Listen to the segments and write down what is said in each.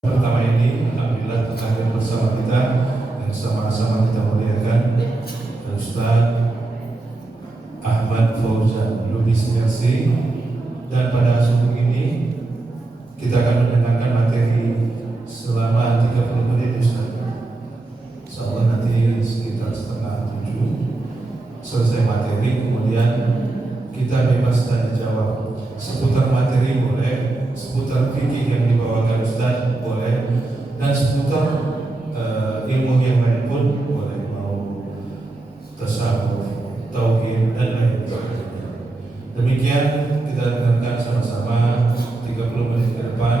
Pertama ini, alhamdulillah telah hadir bersama kita dan sama-sama kita muliakan Ustaz Ahmad Fauzan Lubis Mersi. Dan pada subuh ini kita akan mendengarkan materi selama 30 menit Ustaz. Insyaallah nanti sekitar setengah 7 selesai materi, kemudian kita bebas tanya jawab seputar materi boleh, seputar fikih yang dibawakan Ustaz boleh, dan seputar ilmu yang lain pun boleh, mau tasawuf, tauhid dan lain sebagainya. Demikian kita dengarkan sama-sama 30 menit ke depan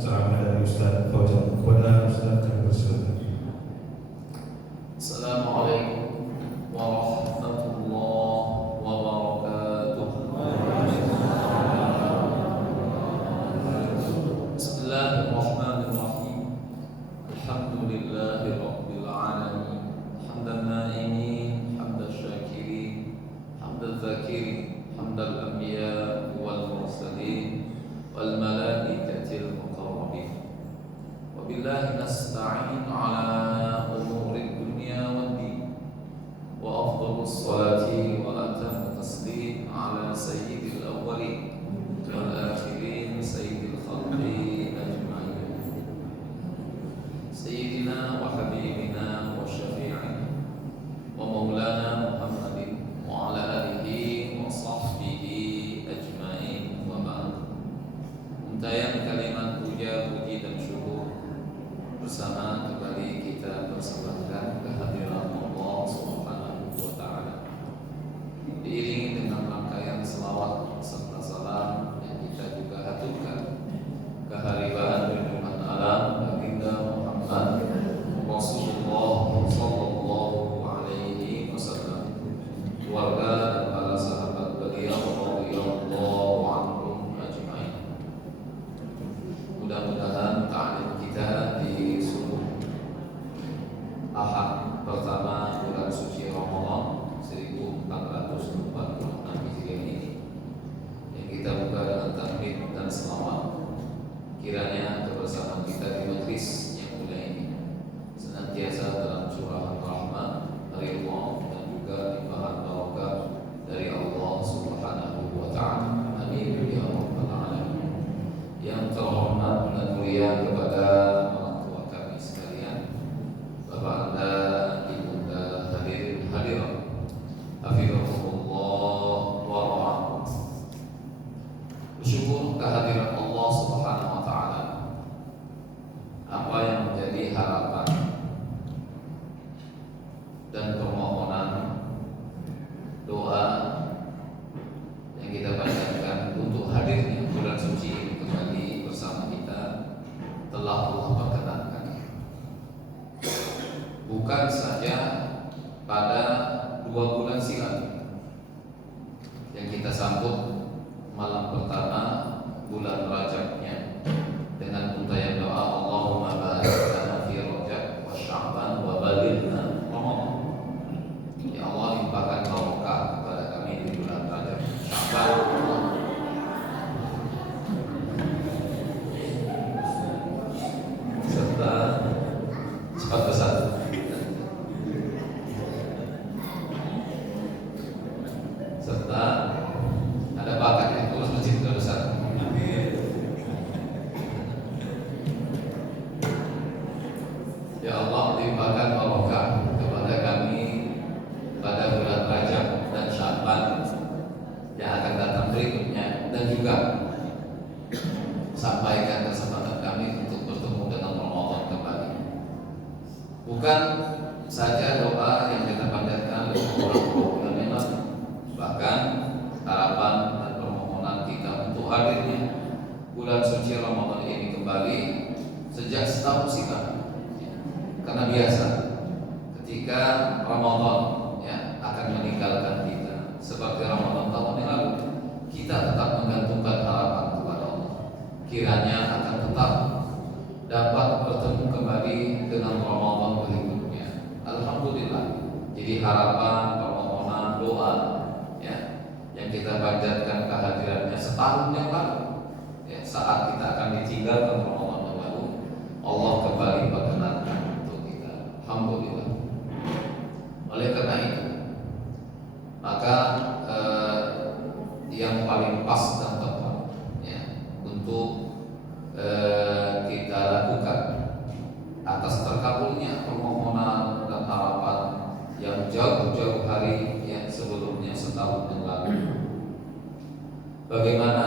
ceramah dari Ustaz Fauzan. Kepada Ustaz kami persilakan. Assalamualaikum warahmatullahi wabarakatuh. Bismillahirrahmanirrahim. Alhamdulillahi rabbil alamin. Hamdan na'imin, hamdan syakirin, hamdan zakirin, hamdal anbiya wal mursalin wal malaikatil muqarrabin. Wabillahi nasta'in ala umuri dunya wad din. Wa afdhalus salati wa atammu taslim ala sayyidil awwalin wal akhirin sayyidil khalqi ajma'in. Sayyidina wa habibina wa syafi'ina wa maulana Muhammadin wa ala alihi wa sahbihi ajma'in wa ba'd. Untayan kalimat puja, puji dan syukur bersama kembali kita persembahkan kehadiran Allah Subhanahu wa taala, diiringi dengan rangkaian selawat serta salam yang kita juga haturkan kehadiran junjungan alam baginda Muhammad Rasulullah sallallahu alaihi wasallam, keluarga dan para sahabat beliau radhiyallahu anhum ajma'in. Mudah-mudahan ta'lim kita di subuh Ahad pertama bulan suci Ramadan 1446 Hijriah ini yang kita buka dengan takbir dan selawat, kiranya kebersamaan kita di majlis yang mulia ini senantiasa dalam curahan rahmat, ridha dan juga limpahan barokah dari Allah Subhanahu wa taala. Amin ya rabbal alamin. Yang terhormat dan mulia kepada orang tua kami sekalian, Bapak Anda, Ibunda, hadirin hadirat, hafizahumullah wa ra'ah. Bersyukur kehadiran Allah Subhanahu wa taala. Apa yang menjadi harapan dan permohonan doa yang kita panjatkan untuk hadirnya bulan suci ini kembali bersama kita telah Allah perkenankan. Bukan saja pada 2 bulan silam yang kita sambut malam pertama bulan Rajabnya dengan untayan doa Allahumma barik lana fi Rajab wa Sya'ban wa balighna Ramadan. Ya Allah, limpahkan barokah kepada kami di bulan Rajab, Sya'ban, serta cepat besar serta ada bakat yang terus mencipta besar. Ya Allah, limpahkan barokah kepada kami pada bulan Rajab dan Sya'ban yang akan datang berikutnya, dan juga sampaikan kesempatan kami untuk bertemu dengan Ramadan kembali. Bukan saja doa yang kita panjatkan beberapa bulan yang lalu, bahkan harapan dan permohonan kita untuk hadirnya bulan suci Ramadan ini kembali sejak setahun silam. Karena biasa ketika Ramadan akan meninggalkan kita, seperti Ramadan tahun yang lalu, kita tetap menggantungkan harapan kepada Allah, kiranya akan tetap dapat bertemu kembali dengan Ramadan berikutnya. Alhamdulillah. Jadi harapan, permohonan, doa yang kita panjatkan kehadirannya setahun yang lalu, saat kita akan ditinggalkan Ramadan yang lalu, tahun yang lalu. Bagaimana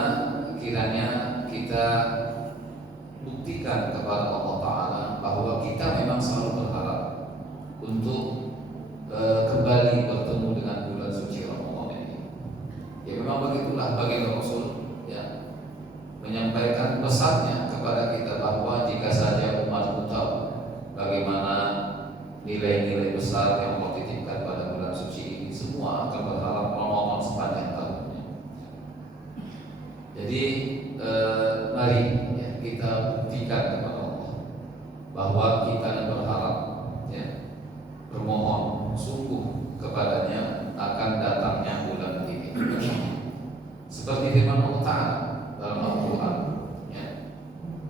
kiranya kita buktikan kepada Allah Ta'ala bahwa kita memang selalu berharap untuk kembali bertemu dengan bulan suci Ramadan ini. Ya memang begitulah bagi Rasul, ya, menyampaikan pesannya kepada kita bahwa jika saja umat tahu bagaimana nilai-nilai besar yang Allah titipkan pada bulan suci ini, semua akan berharap Ramadan sepanjang tahunnya. Jadi mari ya, kita buktikan kepada Allah bahwa kita berharap, ya, bermohon sungguh kepadanya akan datangnya bulan ini. Seperti firman Allah Ta'ala dalam Al-Quran, ya,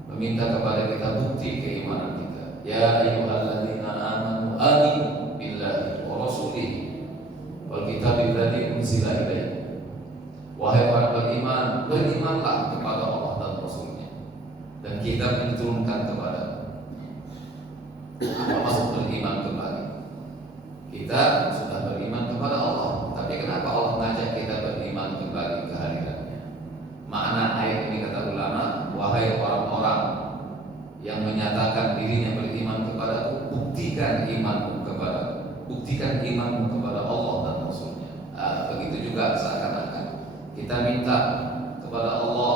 meminta kepada kita bukti keimanan kita. Ya ayyuhalladzina amanu aminu billahi wa rasulihi wal kitabil ladzi unzila ilaihi. Wahai orang beriman, berimanlah kepada Allah dan Rasulnya dan kitab yang diturunkan kepada. Apa maksud beriman kembali? Kita sudah beriman kepada Allah, tapi kenapa Allah mengajak kita beriman kembali ke hadiratnya? Makna ayat ini kata ulama, wahai orang-orang yang menyatakan dirinya beriman kepadaku, buktikan imanmu kepada Allah dan Rasulnya. Begitu juga seakan-akan kita minta kepada Allah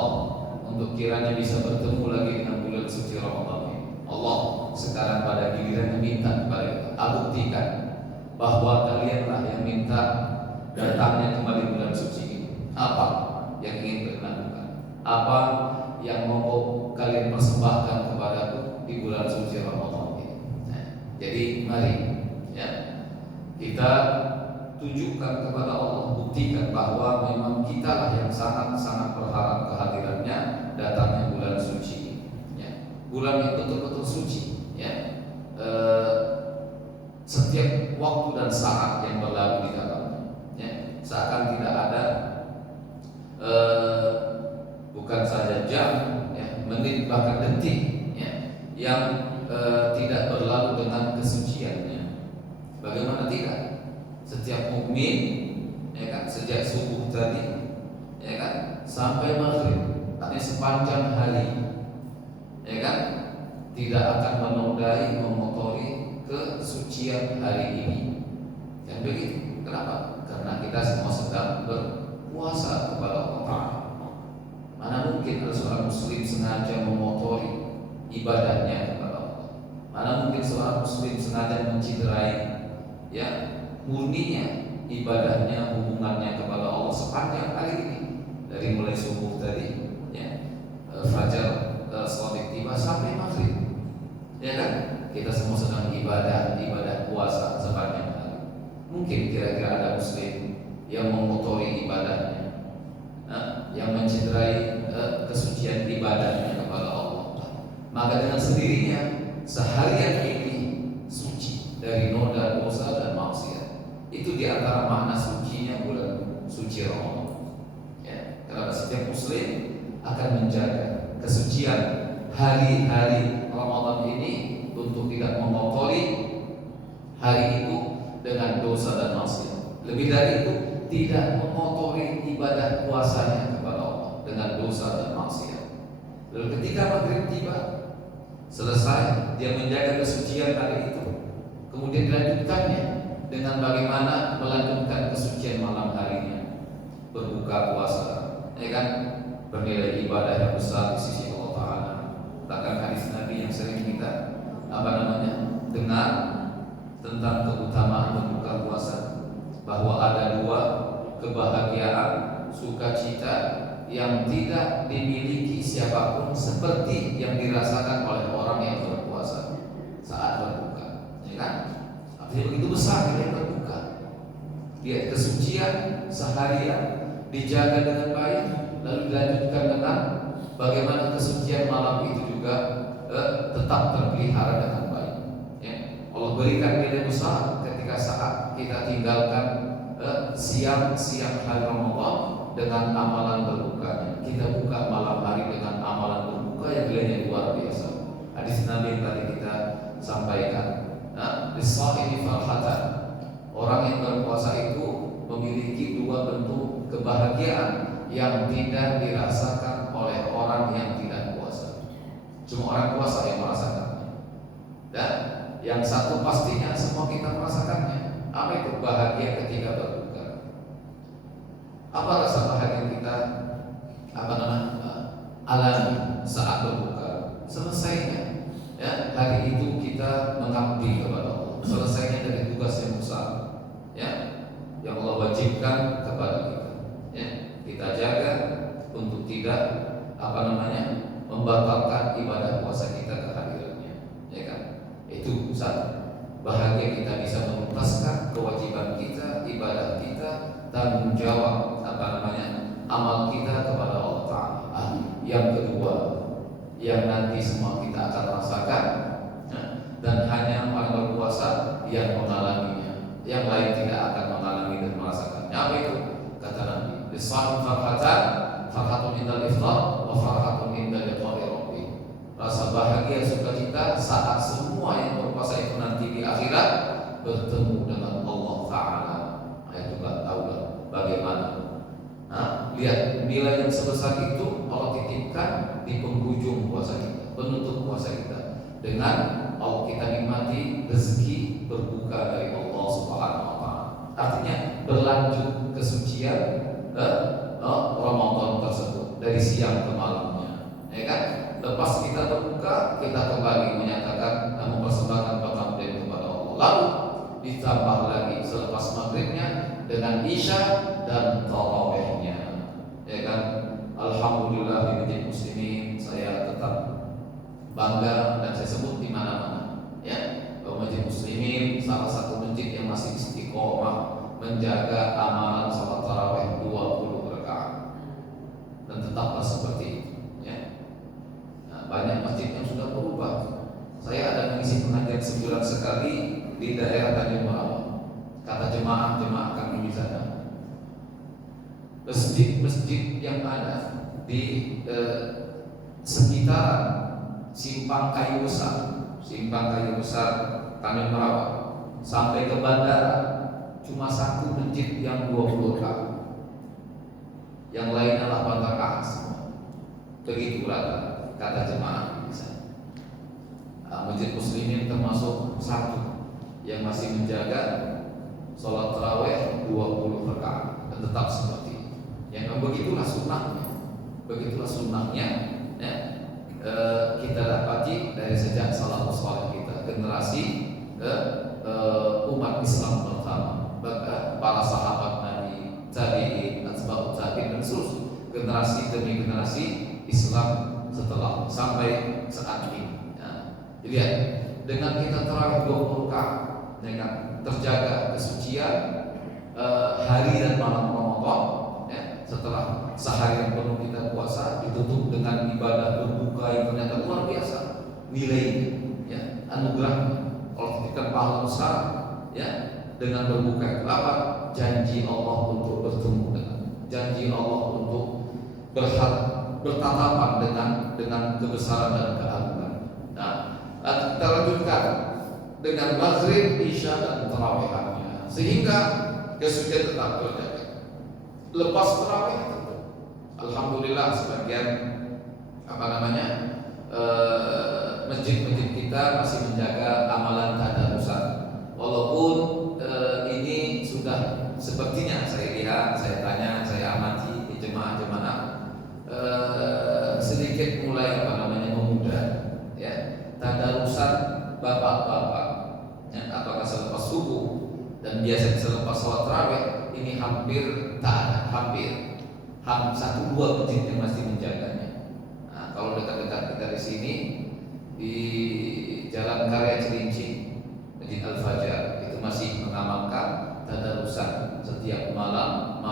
untuk kiranya bisa bertemu lagi dengan bulan suci Ramadan ini. Allah sekarang pada gilirannya minta kepada kita, buktikan bahwa kalianlah yang minta datangnya kembali bulan suci ini. Apa yang ingin kalian lakukan? Apa yang mau kalian persembahkan kepadaku di bulan suci Ramadan ini? Nah, jadi mari, ya, kita tunjukkan kepada Allah, buktikan bahwa memang kitalah yang sangat-sangat berharap kehadirannya datangnya bulan suci, ya. Bulan yang betul-betul suci, ya. Setiap waktu dan saat yang berlalu di dalamnya, ya, seakan tidak ada bukan saja jam, ya, menit bahkan detik, ya, yang tidak berlalu dengan kesuciannya. Bagaimana tidak? Setiap mukmin, ya kan, sejak subuh tadi, ya kan, sampai maghrib, artinya sepanjang hari, ya kan, tidak akan menodai, memotori kesucian hari ini. Dan begitu. Kenapa? Karena kita semua sedang berpuasa kepada Allah. Mana mungkin ada seorang muslim sengaja memotori ibadahnya kepada Allah? Mana mungkin seorang muslim sengaja menciderai, ya, murninya ibadahnya, hubungannya kepada Allah sepanjang hari ini, dari mulai subuh tadi, ya, fajar, sholat tiba sampai maghrib, ya kan? Kita semua sedang ibadah puasa sepanjang hari. Mungkin kira-kira ada muslim yang mengotori ibadahnya, yang menciderai kesucian ibadahnya kepada Allah, maka dengan sendirinya seharian ini suci dari noda, dosa dan maksiat. Itu di antara makna sucinya bulan suci Ramadan, ya. Karena setiap muslim akan menjaga kesucian hari-hari Ramadan ini untuk tidak mengotori hari itu dengan dosa dan maksiat. Lebih dari itu, tidak mengotori ibadah puasanya kepada Allah dengan dosa dan maksiat. Lalu ketika maghrib tiba, selesai dia menjaga kesucian hari itu, kemudian dilanjutkannya dengan bagaimana melanjutkan kesucian malam harinya, berbuka puasa, ya kan, bernilai ibadah yang besar di sisi Allah Ta'ala. Bahkan hadis Nabi yang sering kita dengar tentang keutamaan berbuka puasa, bahwa ada dua kebahagiaan, sukacita yang tidak dimiliki siapapun seperti yang dirasakan oleh orang yang berpuasa saat berbuka, ya kan? Artinya begitu besar nilai berbuka. Lihat kesucian seharian dijaga dengan baik, lalu dilanjutkan dengan bagaimana kesucian malam itu juga tetap terpelihara dengan baik, ya. Allah berikan nilai besar ketika saat kita tinggalkan siang hari Ramadan dengan amalan berbukanya. Kita buka malam hari dengan amalan berbuka yang nilainya luar biasa. Hadis Nabi yang tadi kita sampaikan, ini farhatan. Orang yang berpuasa itu memiliki dua bentuk kebahagiaan yang tidak dirasakan oleh orang yang tidak puasa. Cuma orang puasa yang merasakannya. Dan yang satu pastinya semua kita merasakannya. Apa itu bahagia ketika berbuka? Apa rasa bahagia kita? Alami saat berbuka. Selesainya, ya, hari itu kita mengabdi kepada Allah. Selesainya dari tugas yang besar, ya, yang Allah wajibkan kepada kita. Ya, kita jaga untuk tidak membatalkan ibadah puasa kita kehadirannya, ya kan? Itu satu. Bahagia kita bisa menuntaskan kewajiban kita, ibadah kita, tanggung jawab amal kita kepada Allah Ta'ala. Yang kedua, yang nanti semua kita akan rasakan, dan hanya orang berpuasa yang mengalaminya, yang lain tidak akan mengalami dan merasakannya. Apa itu? Kata Nabi, "Lisa'im farhatan, farhatun indal iftar, wa farhatun indal liqa'i rabbih." Rasa bahagia sukacita saat semua yang berpuasa itu nanti di akhirat bertemu dengan Allah Ta'ala. Ayat juga tahulah bagaimana. Lihat nilai yang sebesar itu Allah titipkan di penghujung puasa kita, penutup puasa kita, dengan Allah kita nikmati rezeki berbuka dari Allah Subhanahu wa Ta'ala. Artinya berlanjut kesucian Ramadan tersebut dari siang ke malamnya, ya kan? Lepas kita berbuka, kita kembali menyatakan mempersembahkan pengabdian kepada Allah. Lalu ditambah lagi selepas maghribnya dengan isya dan tarawihnya, ya kan? Alhamdulillah di masjid muslimin saya tetap bangga dan saya sebut di mana-mana, ya, bahwa masjid muslimin salah satu masjid yang masih istiqomah menjaga amalan salat tarawih 20 rakaat dan tetaplah seperti itu, ya. Nah, banyak masjid yang sudah berubah. Saya ada mengisi pengajian sebulan sekali di daerah Tanjung Merawat. Kata jemaah kami di sana, masjid-masjid yang ada di sekitar simpang kayu besar Tanjung Merawat sampai ke bandara cuma satu masjid yang 20 rakaat, yang lainnya 8 rakaat semua. Begitu rata kata jemaah di sana. Masjid muslimin termasuk satu yang masih menjaga sholat tarawih 20 rakaat dan tetap seperti itu. Yang begitulah sunnahnya, ya, kita dapati dari sejak salafus saleh kita, generasi umat Islam pertama, para sahabat Nabi, tabi'in, atba'ut tabi'in dan seterusnya, generasi demi generasi Islam setelah sampai saat ini. Ya. Lihat, dengan kita tarawih 20 rakaat, dengan terjaga kesucian hari dan malam Ramadan, ya, setelah seharian penuh kita puasa ditutup dengan ibadah berbuka yang ternyata luar biasa nilainya, ya, anugerahnya. Allah titipkan pahala besar, ya, dengan berbuka itu apa? Janji Allah untuk bertemu dengan, janji Allah untuk bertatapan dengan kebesaran dan keagungan. Nah, kita lanjutkan dengan maghrib, isya dan tarawihannya, sehingga kesucian tetap terjaga. Lepas tarawih, alhamdulillah sebagian masjid-masjid kita masih menjaga amalan tadarusan. Walaupun ini sudah sepertinya saya lihat, saya tanya, saya amati di jemaah-jemaah sedikit mulai memudar, ya, tadarusan bapak-bapak, ya, apakah selepas subuh dan biasanya selepas sholat tarawih ini hampir tak ada, satu dua masjid yang masih menjaganya. Nah, kalau dekat-dekat kita di sini di Jalan Karya Cilincing, Masjid Al-Fajar itu masih mengamalkan tadarusan setiap malam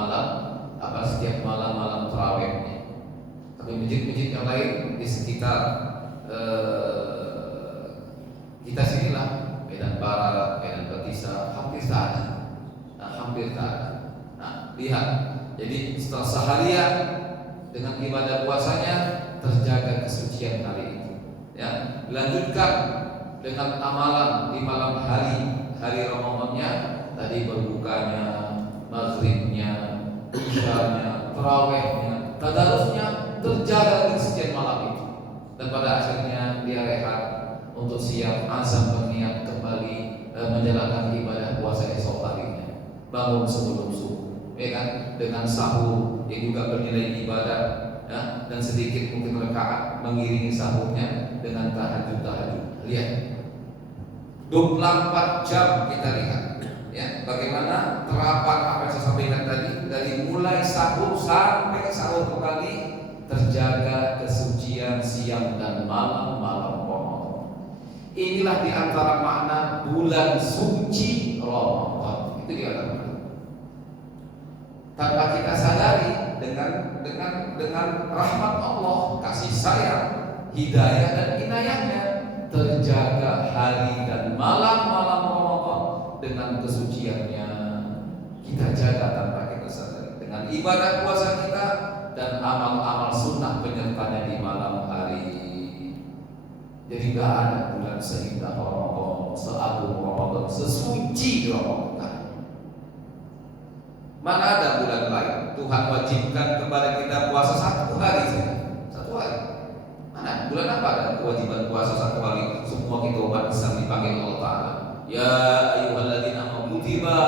tarawihnya. Tapi masjid-masjid yang lain di sekitar kita sinilah, Medan Barat, Medan Batisa, hampir tak ada. Nah, lihat, jadi setelah seharian dengan ibadah puasanya terjaga kesucian hari itu, ya, dilanjutkan dengan amalan di malam hari Ramadannya, tadi berbukanya, maghribnya, isyanya, tarawehnya, tadarusnya terjaga di sekian malam itu. Dan pada akhirnya dia rehat untuk siap azam berniat kembali menjalankan ibadah puasa esok harinya. Bangun sebelum subuh, ya kan? Dengan sahur yang juga bernilai ibadah, ya? Dan sedikit mungkin rakaat mengiringi sahurnya dengan tahajud. Lihat, 24 jam kita lihat, ya, bagaimana terapan apa yang saya sampaikan tadi, dari mulai sahur sampai sahur kembali terjaga kesucian siang dan malam Ramadan. Inilah diantara makna bulan suci Ramadan. Itu dia tanpa kita sadari, dengan rahmat Allah, kasih sayang, hidayah dan inayahnya, terjaga hari dan malam Ramadan dengan kesuciannya. Kita jaga tanpa kita sadari dengan ibadah puasa kita dan amal-amal sunnah penyertanya di malam hari. Jadi gak ada bulan seindah Ramadan, seagung Ramadan, sesuci Ramadan. Mana ada bulan lain Tuhan wajibkan kepada kita puasa 1 hari saja, 1 hari. Mana bulan apa ada kewajiban puasa 1 hari? Semua kita umat Islam dipanggil Allah Ta'ala. Ya ayyuhalladzina amanu kutiba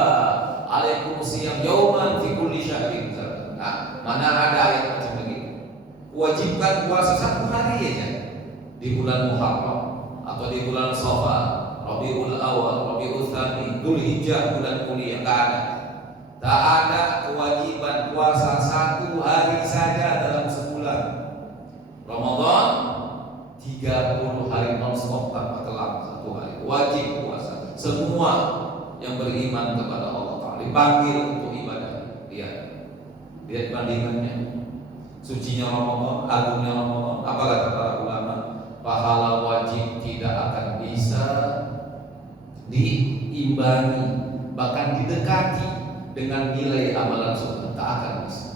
alaikumusiyam yauman fi kulli syahrin. Nah, mana ada ayat macam begitu? Wajibkan puasa 1 hari aja di bulan Muharram atau di bulan Shawwal, Rabiul Awal, Rabiul Tsani, Dzulhijjah, bulan mulia. Enggak ada. Tak ada kewajiban puasa 1 hari saja dalam sebulan. Ramadan 30 hari non-stop tanpa kelam 1 hari. Wajib puasa. Semua yang beriman kepada Allah Ta'ala dipanggil untuk ibadah. Lihat bandingannya. Sucinya Ramadan, agungnya Ramadan. Apa kata para ulama? Pahala wajib tidak akan bisa diimbangi, bahkan didekati dengan nilai amalan sunnah. Tak akan bisa.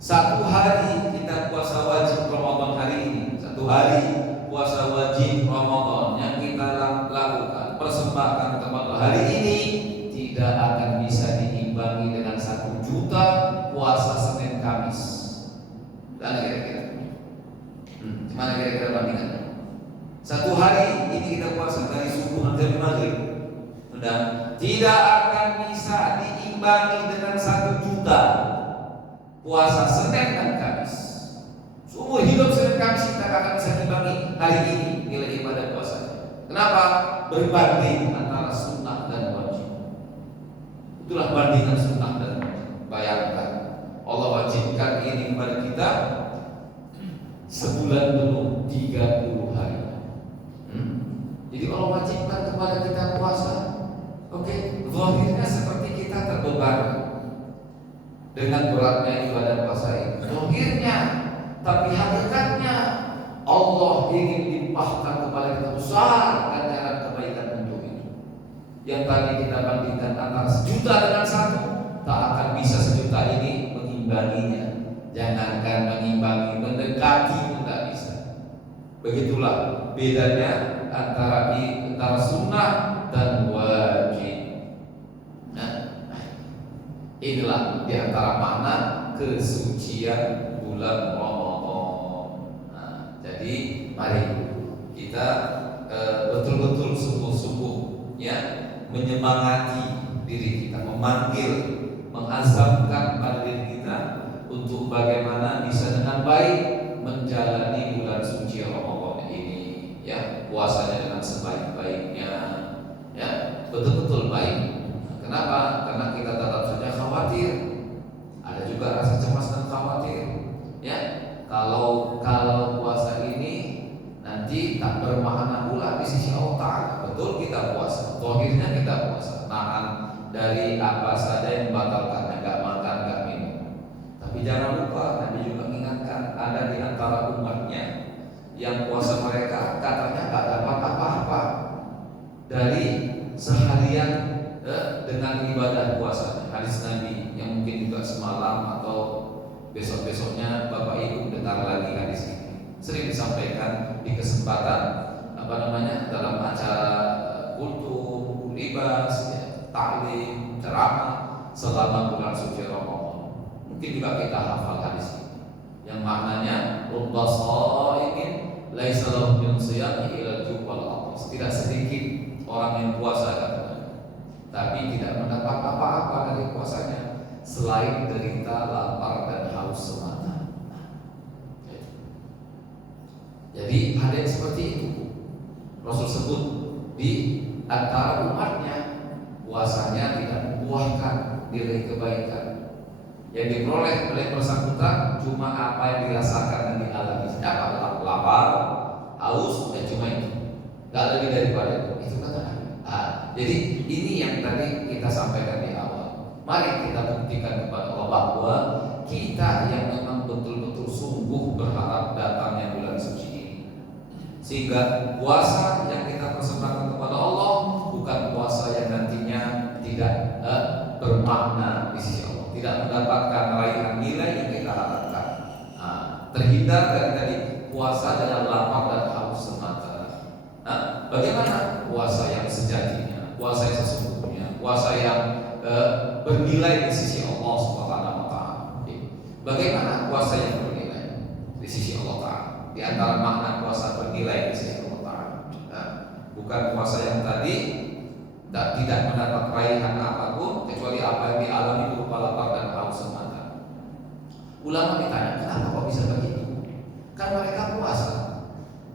1 hari kita puasa wajib Ramadan hari ini, 1 hari puasa wajib Ramadan yang kita lakukan, persembahkan kepada hari ini, tidak akan bisa diimbangi dengan 1 juta puasa Senin Kamis. Dan kira-kira gimana kira-kira bandingannya? 1 hari ini kita puasa dari subuh sampai maghrib, dan tidak akan bisa diimbangi dengan 1 juta puasa Senin dan Kamis. Seumur hidup Senin Kamis kita akan bisa diimbangi hari ini nilai ibadah puasa. Kenapa? Berbanding antara sunnah dan wajib. Itulah bandingan sunnah dan wajib. Bayangkan, Allah wajibkan ini kepada kita sebulan penuh 30 hari. Jadi Allah wajibkan kepada kita puasa. Oke, zahirnya seperti kita terbebani dengan beratnya ibadah puasa ini. Zahirnya, tapi hakikatnya Allah ingin limpahkan kepada kita besar ganjaran kebaikan untuk itu. Yang tadi kita bandingkan antara 1 juta dengan 1, tak akan bisa 1 juta ini mengimbanginya. Jangankan mengimbangi, mendekati pun tak bisa. Begitulah bedanya antara sunnah dan wajib. Nah, inilah di antara makna kesucian bulan Ramadan. Nah, jadi mari kita betul-betul sungguh-sungguh ya menyemangati diri kita, memanggil, mengazamkan pada diri kita untuk bagaimana bisa dengan baik menjalani bulan suci Ramadan ini, ya, puasanya dengan sebaik-baiknya, ya, betul-betul baik. Kenapa? Karena kita tetap saja khawatir, ada juga rasa cemas dan khawatir, ya, kalau puasa ini nanti tak bermakna pula di sisi Allah Ta'ala. Betul kita puasa, akhirnya kita puasa, nahan dari apa saja yang membatalkan, enggak makan, enggak minum. Tapi jangan lupa, Nabi juga mengingatkan, ada di antara umatnya yang puasa mereka katanya enggak dapat apa-apa dari seharian dengan ibadah puasa. Hadis Nabi yang mungkin juga semalam atau besok-besoknya Bapak Ibu dengar lagi hadis ini. Sering disampaikan di kesempatan dalam acara kultur, libas, ya, taklim, ceramah. selama bulan suci Ramadan. Mungkin juga kita hafal hadis ini yang maknanya rubba shaimin laisa lahu min siyami ila al-ju'wal atas. Tidak sedikit orang yang puasa tapi tidak mendapat apa-apa dari puasanya selain derita, lapar dan haus semata. Jadi ada yang seperti itu. Rasul sebut di antara umatnya puasanya tidak membuahkan nilai kebaikan. Yang diperoleh oleh bersangkutan cuma apa yang dirasakan dan dialami. Apa? Lapar, haus, cuma itu. Gak lebih daripada itu. Itu kata Nabi. Jadi ini yang tadi kita sampaikan di awal. Mari kita buktikan kepada Allah bahwa kita yang memang betul-betul sungguh berharap datangnya bulan suci ini, sehingga puasa yang kita persembahkan kepada Allah bukan puasa yang nantinya tidak bermakna di sisi Allah, tidak mendapatkan raihan nilai yang kita harapkan. Terhindar dari tadi puasa dengan lapar dan haus semata. Bagaimana puasa yang sejatinya, puasa yang sesungguhnya, puasa yang bernilai di sisi Allah Subhanahu wa taala? Bagaimana puasa yang bernilai di sisi Allah Taala? Di antara makna puasa bernilai di sisi Allah Taala, bukan puasa yang tadi tidak mendapat raihan apapun kecuali apa yang dialami berupa lapar dan haus semata. Ulama ditanya, kenapa kok bisa begitu? Kan mereka puasa,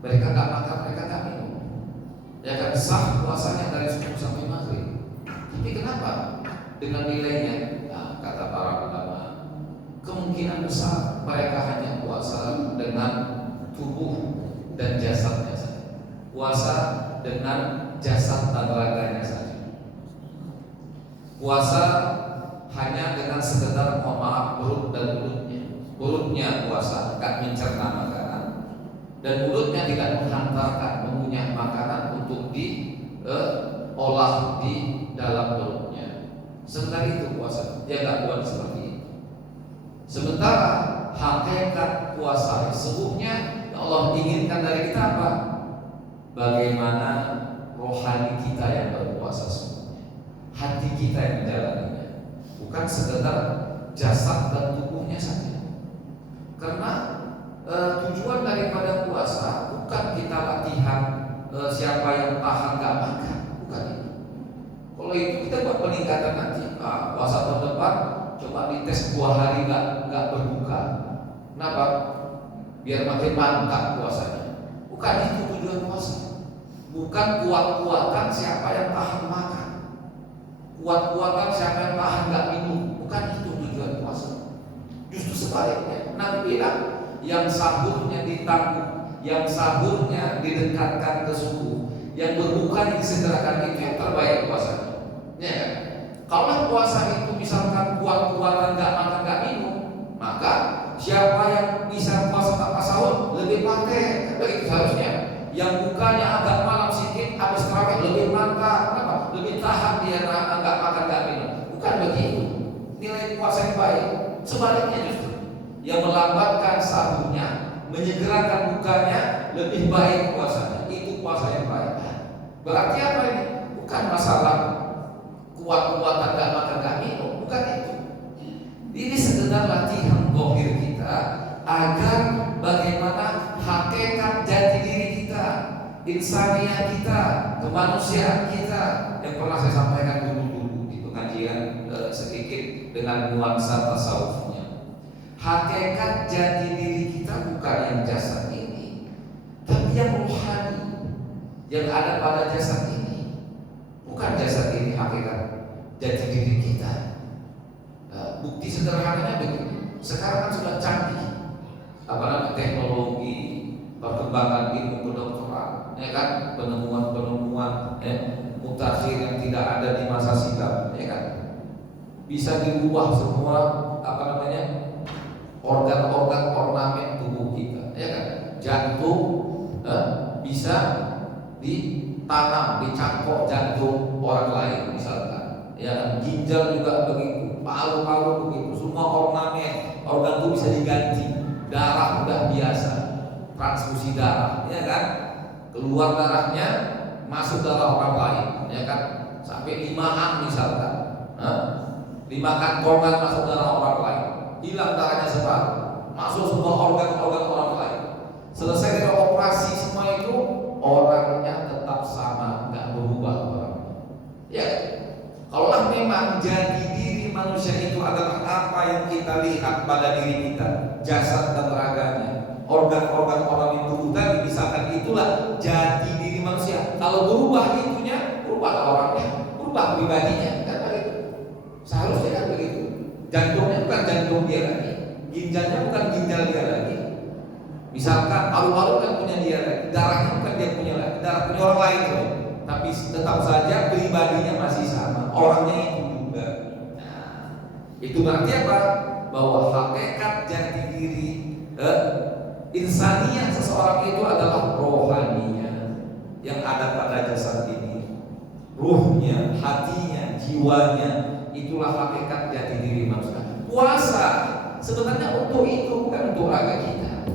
mereka nggak makan, mereka nggak minum, ya kan, sah puasanya dari subuh sampai maghrib. Tapi kenapa dengan nilainya? Kata para ulama, kemungkinan besar mereka hanya puasa dengan tubuh dan jasadnya saja, puasa dengan jasad dan raganya saja, puasa hanya dengan sekedar perut dan mulutnya puasa, nggak mencerna makanan, dan mulutnya tidak menghantarkan, mengunyah makanan untuk diolah di dalam perutnya. Sementara itu puasa dia nggak buat seperti itu. Sementara hakikat puasa sesungguhnya Allah inginkan dari kita apa? Bagaimana rohani kita yang berpuasa semuanya, hati kita yang menjalaninya, bukan sekedar jasad dan tubuhnya saja. Karena tujuan daripada puasa bukan kita latihan siapa yang tahan gak makan, bukan itu. Kalau itu kita buat peningkatan nanti. Puasa tahun depan coba dites 2 hari nggak berbuka. Kenapa? Biar makin mantap puasanya. Bukan itu tujuan puasa. Bukan kuat-kuatan siapa yang tahan makan, kuat-kuatan siapa yang tahan nggak minum. Bukan itu tujuan puasa. Justru sebaliknya. Nabi bilang yang sahurnya ditangguh, yang sahurnya didekatkan ke subuh, yang berbuka disegerakan, itu yang terbaik puasanya. Ya kan? Kalau puasa itu misalkan kuat-kuatan nggak makan nggak minum, maka siapa yang bisa puasa tanpa sahur lebih pandai. Begitu seharusnya. Yang bukanya agak malam sedikit, habis terawih lebih mantap, kenapa? Lebih tahan dia nggak makan nggak minum. Bukan begitu. Nilai puasa yang baik. Sebaliknya justru yang melambatkan sahurnya, menyegerakan bukanya, lebih baik puasanya. Itu puasa yang baik. Berarti apa ini? Bukan masalah kuat-kuatan gak makan gak minum, bukan itu. Ini sekedar latihan zahir kita agar bagaimana hakikat jati diri kita, insaniah kita, kemanusiaan kita yang pernah saya sampaikan dulu di pengajian sedikit dengan nuansa tasawufnya. Hakikat jati diri kita bukan yang jasad ini, tapi yang rohani yang ada pada jasad ini. Bukan jasad ini hakikat jati diri kita. Bukti sederhananya begini. Sekarang kan sudah canggih teknologi, perkembangan ilmu kedokteran, ya kan, penemuan-penemuan mutakhir yang tidak ada di masa silam, ya kan, bisa dirubah semua organ-organ ornamen tubuh kita, ya kan, jantung bisa ditanam, dicangkok jantung orang lain misalkan, ya, ginjal juga begitu, paru-paru begitu, semua ornamen organ itu bisa diganti. Darah udah biasa, transfusi darah, ya kan, keluar darahnya masuk darah orang lain, ya kan, sampai 5 misalkan, dimakan korban masuk darah orang lain, hilang darahnya separuh, masuk semua organ-organ orang lain. Selesai dari operasi semua itu, orangnya tetap sama, nggak berubah orang. Ya, kalaulah memang jati diri manusia itu adalah apa yang kita lihat pada diri kita, jasad dan raganya, organ-organ orang yang tubuh tadi, misalkan itulah jati diri manusia. Kalau berubah itunya, berubah orangnya, berubah pribadinya, kan begitu. Seharusnya kan begitu. Jantungnya bukan jantung dia lagi, ginjalnya bukan ginjal dia lagi. Misalkan paru-paru kan punya dia lagi, darahnya bukan dia punya lagi, darah punya orang lain loh. Tapi tetap saja pribadinya masih sama, orangnya itu juga. Nah, itu berarti apa? Bahwa hakikat jati diri insaniah seseorang itu adalah rohaninya yang ada pada jasad ini, ruhnya, hatinya, jiwanya, itulah hakikat jati diri manusia. Puasa sebenarnya untuk itu, bukan untuk raga kita,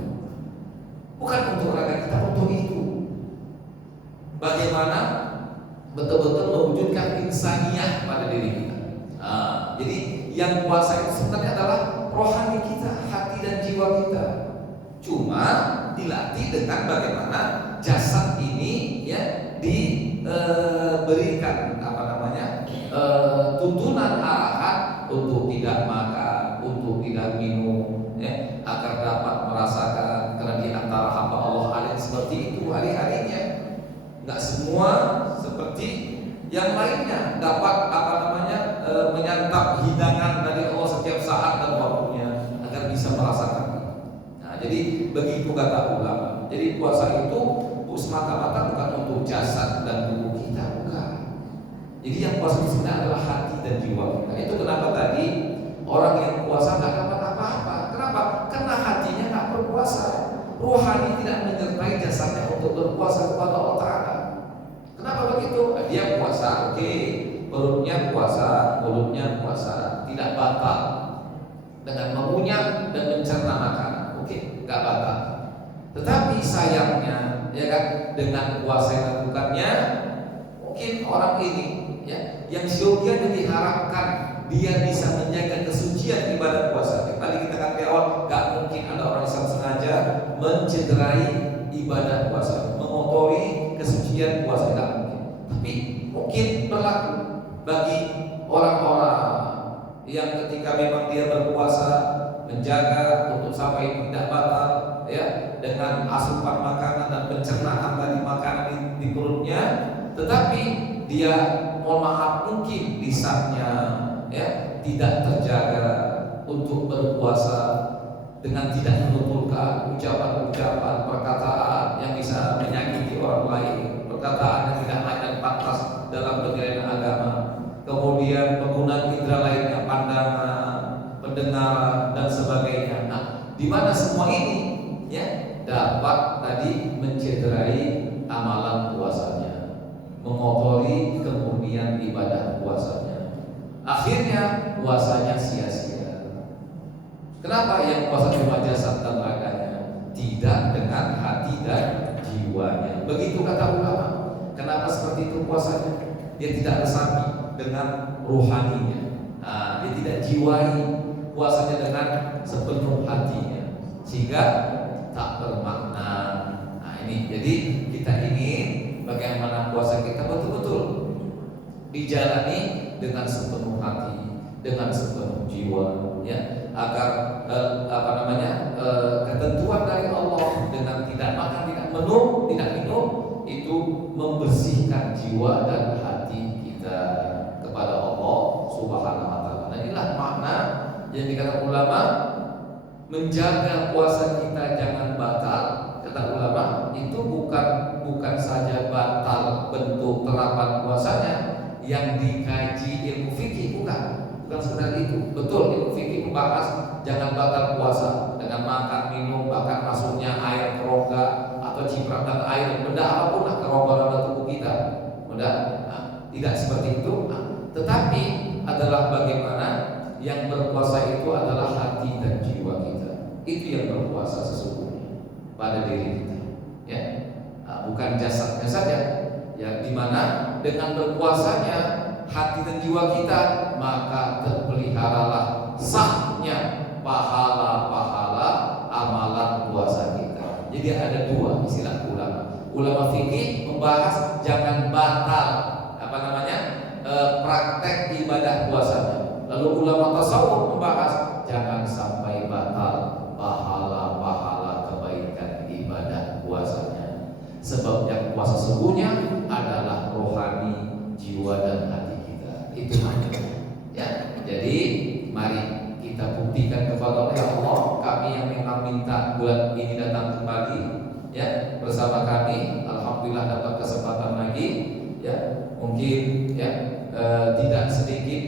bukan untuk raga kita, untuk itu. Bagaimana betul-betul mewujudkan insaniah pada diri kita. Jadi yang puasa itu sebenarnya adalah rohani kita, hati dan jiwa kita. Cuma dilatih dengan bagaimana jasad ini ya diberikan tuntunan arahan untuk tidak makan, untuk tidak minum, ya, agar dapat merasakan, karena di antara hamba Allah ada yang seperti itu hari-harinya. Nggak semua seperti yang lainnya dapat menyantap hidangan dari Allah setiap saat dan waktunya agar bisa merasakan. Nah, jadi begitu kata ulama. Jadi puasa itu semata-mata bukan untuk jasad dan tubuh kita, bukan. Jadi yang puasa itu sebenarnya adalah hati dan jiwa kita. Itu kenapa tadi orang yang puasa nggak dapat apa-apa. Kenapa? Karena hatinya nggak berpuasa. Rohani tidak menyertai jasadnya untuk berpuasa kepada Allah Ta'ala. Kenapa begitu? Dia puasa, oke, perutnya puasa, mulutnya puasa, tidak batal dengan mengunyah dan mencerna makanan, oke, nggak batal. Tetapi sayangnya, ya kan, dengan puasa yang dilakukannya, mungkin orang ini, ya, yang siogianya diharapkan dia bisa menjaga kesucian ibadah puasa. Tadi kita katakan di awal, nggak mungkin ada orang yang sengaja mencederai ibadah puasa, mengotori kesucian puasa, nggak mungkin. Tapi mungkin berlaku bagi orang-orang yang ketika memang dia berpuasa menjaga untuk sampai tidak batal, ya, dengan asupan makanan dan pencernaan dari makanan di perutnya, tetapi dia, mohon maaf, mungkin lisannya, ya, tidak terjaga untuk berpuasa dengan tidak menuturkan ucapan-ucapan, perkataan yang bisa menyakiti orang lain, perkataan yang tidak layak dan pantas dalam penilaian agama. Kemudian penggunaan indera lainnya, pandangan, pendengaran dan sebagainya. Nah, di mana semua ini, ya, dapat tadi mencederai amalan puasanya, mengotori kemudian ibadah puasanya. Akhirnya puasanya sia-sia. Kenapa? Yang puasa cuma jasad dan raganya, tidak dengan hati dan jiwanya. Begitu kata ulama. Kenapa seperti itu puasanya? Dia tidak resapi dengan rohaninya. Dia tidak jiwai puasanya dengan sepenuh hatinya, sehingga tak bermakna. Nah, ini jadi kita ingin bagaimana puasa kita betul-betul dijalani dengan sepenuh hati, dengan sepenuh jiwa, ya, agar ketentuan dari Allah dengan tidak makan, tidak minum itu membersihkan jiwa dan hati kita kepada Allah Subhanahu wa taala. Nah, inilah makna yang dikatakan ulama, menjaga puasa kita jangan batal. Kata ulama, itu bukan saja batal bentuk terapan puasanya yang dikaji ilmu fikih, bukan sekedar itu. Betul, ilmu fikih membahas jangan batal puasa dengan makan, minum, bahkan masuknya air ke rongga atau cipratan air, benda apapun lah ke rongga tubuh kita. Tidak seperti itu. Tetapi adalah bagaimana yang berpuasa itu adalah hati dan jiwa kita. Itu yang berpuasa sesungguhnya pada diri kita, ya. Bukan jasadnya saja, ya, dimana dengan berpuasanya hati dan jiwa kita, maka terpeliharalah sahnya pahala-pahala amalan puasa kita. Jadi ada dua istilah ulama. Ulama fikih membahas jangan batal praktek ibadah puasanya. Lalu ulama tasawuf membahas jangan sampai batal pahala-pahala kebaikan ibadah puasanya. Sebab yang puasa sesungguhnya adalah rohani, jiwa dan hati kita. Itu maknanya. Ya, jadi mari kita buktikan kepada Allah, kami yang memang minta bulan ini datang kembali, ya, bersama kami. Alhamdulillah dapat kesempatan lagi, ya. Mungkin ya tidak sedikit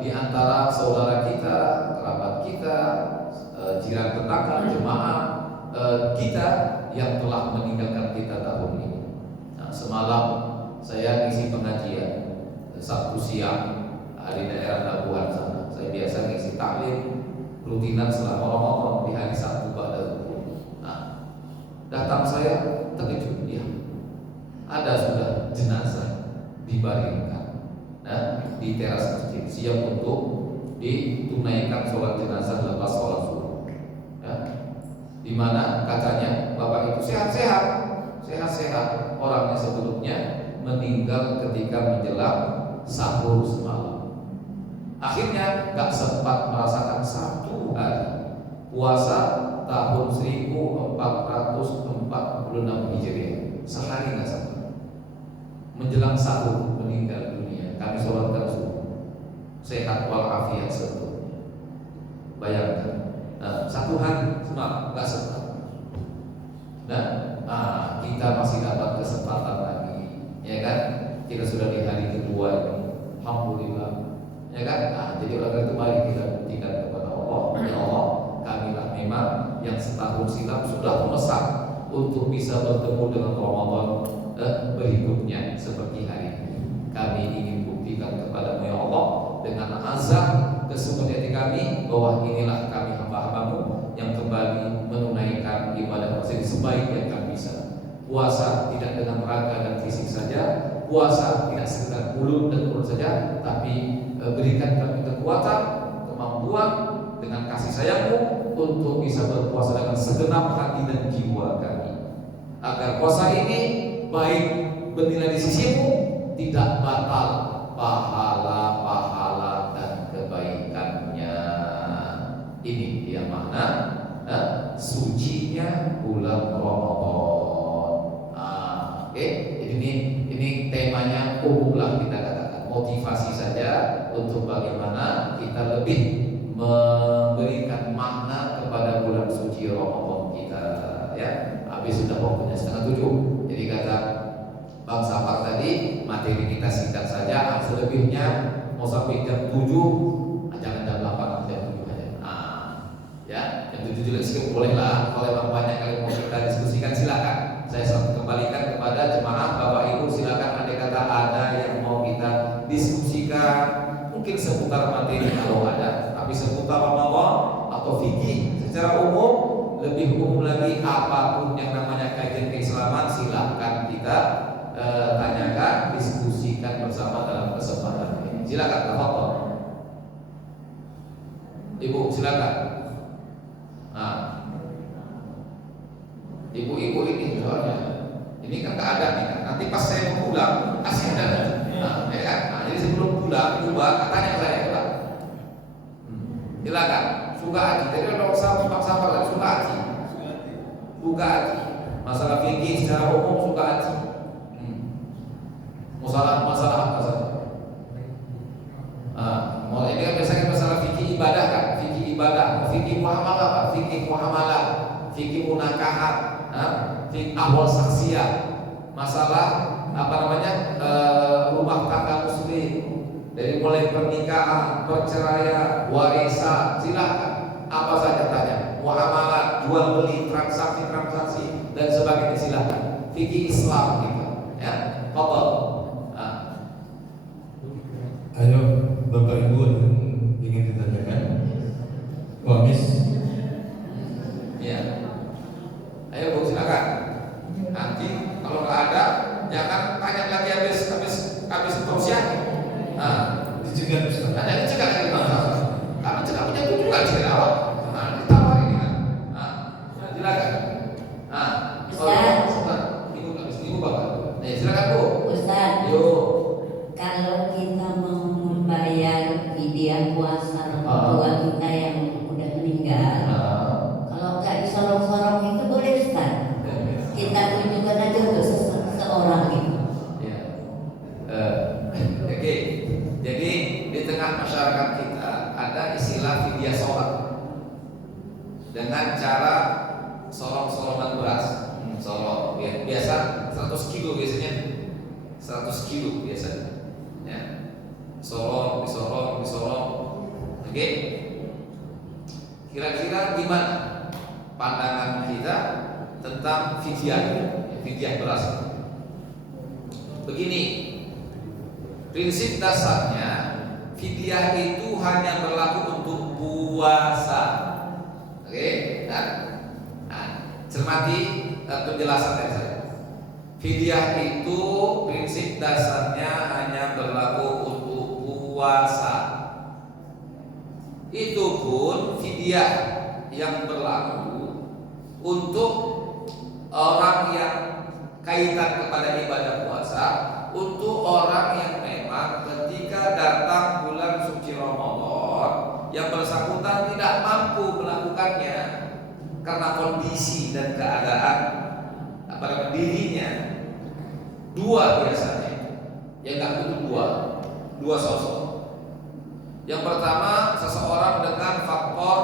di antara saudara kita, kerabat kita, jiran tetangga, jemaah kita yang telah meninggalkan kita tahun ini. Nah, semalam saya ngisi pengajian Sabtu siang di daerah Labuan sana. Saya biasa ngisi taklim rutinan selama Ramadan di hari Sabtu pada Zuhur. Nah, datang saya terkejut, ya, ada sudah jenazah dibaringkan, nah, di teras masjid siap untuk ditunaikan sholat jenazah lepas sholat subuh, ya. Di mana katanya bapak itu sehat-sehat, orangnya sebelumnya meninggal ketika menjelang sahur semalam. Akhirnya gak sempat merasakan satu hari puasa tahun 1446 Hijriah, sehari gak sempat. Menjelang sahur meninggal dunia. Kami sholatkan subuh, sehat walafiat sebetulnya. Bayangkan, nah, satu hari semalam nggak sempat. Nah, kita masih dapat kesempatan lagi, ya kan? Kita sudah di hari kedua ini, alhamdulillah, ya kan? Nah, jadi oleh itu mari kita buktikan kepada Allah, ya Allah, kamilah memang yang setahun silam sudah memesan untuk bisa bertemu dengan Ramadan berikutnya seperti hari ini. Kami ingin buktikan kepada-Mu ya Allah dengan azam kesungguhan hati kami bahwa inilah kami hamba-hamba-Mu yang kembali menunaikan ibadah puasa sebaik yang kami bisa. Puasa tidak dengan raga dan fisik saja, puasa tidak sekedar mulut dan mulut saja, tapi berikan kami kekuatan, kemampuan dengan kasih sayang-Mu untuk bisa berpuasa dengan segenap hati dan jiwa kami, agar puasa ini baik bernilai di sisi-Mu, tidak batal pahala-pahala dan kebaikannya. Ini yang mana sucinya bulan Ramadan. Oke, ini temanya umum lah, kita katakan motivasi saja untuk bagaimana kita lebih memberikan makna kepada bulan suci Ramadan kita, ya. Habis sudah waktunya 6:30. Jadi kata Bang Safar tadi, materi kita singkat saja, selebihnya mau sampai jam 7, jangan jam 8, jam 7 aja. Ya, jam 7 juga sih boleh lah. Kalau memang banyak kali mau kita diskusikan silakan. Saya kembalikan kepada jemaah, Bapak Ibu silakan, ada kata ada yang mau kita diskusikan, mungkin seputar materi kalau ada, tapi seputar Ramadan atau fikih secara umum. Lebih umum lagi, apapun yang namanya kajian keislaman silahkan kita tanyakan, diskusikan bersama dalam kesempatan ini. Silakan, tafadhol. Ibu silakan. Nah, ibu-ibu ini soalnya ini kan nggak ada nih kan. Nanti pas saya mau pulang kasih ada. Nah, ya kan. Nah, jadi sebelum pulang coba tanya saya kan. Silakan. Suka haji. Tadi ada Pak Safar kan suka haji. Suka haji. Masalah fikih secara umum suka haji. Masalah apa saja? Ini kan biasanya masalah fikih ibadah kan, fikih ibadah, fikih muamalah apa? Fikih muamalah, fikih munakahat, fikih ahwal saksiyah, masalah apa namanya rumah tangga muslim, dari mulai pernikahan, perceraian, warisan, silakan apa saja tanya, muamalah, jual beli, transaksi dan sebagainya silakan. Fikih Islam gitu, ya, fadhol. Ayo Bapak Ibu ingin ditanyakan? Miss. Ya. Ayo Bu silakan. Nanti kalau nggak ada jangan tanya lagi habis habis tausiah. Dicegah Ustaz. Ada dicegah dari mana? Karena cegah punya tujuan juga cegah awal. Ditawar ini kan. Silakan. Ibu Bapak. Silakan Bu. Ustaz, Yuk. kalau kita mau membayar fidyah puasa orang tua kita yang udah meninggal, kalau nggak disorong-sorong itu boleh Ustaz? Kita tunjukkan aja untuk seseorang gitu. Ya. Oke. Jadi di tengah masyarakat kita ada istilah fidyah sholat dengan cara sorong-sorongan beras. Sorong ya, biasa 100 kilo biasanya, 100 kilo biasanya ya. Disorong. Oke. Kira-kira gimana pandangan kita tentang fidyah beras? Begini, prinsip dasarnya fidyah itu hanya berlaku untuk puasa. Oke, cermati penjelasan dari saya. Fidyah itu prinsip dasarnya hanya berlaku untuk puasa. Itu pun fidyah yang berlaku untuk orang yang kaitan kepada ibadah puasa, untuk orang yang memang ketika datang bulan suci Ramadan yang bersangkutan tidak mampu melakukannya karena kondisi dan keadaan dirinya. Dua biasanya, yang nggak butuh dua sosok. Yang pertama, seseorang dengan faktor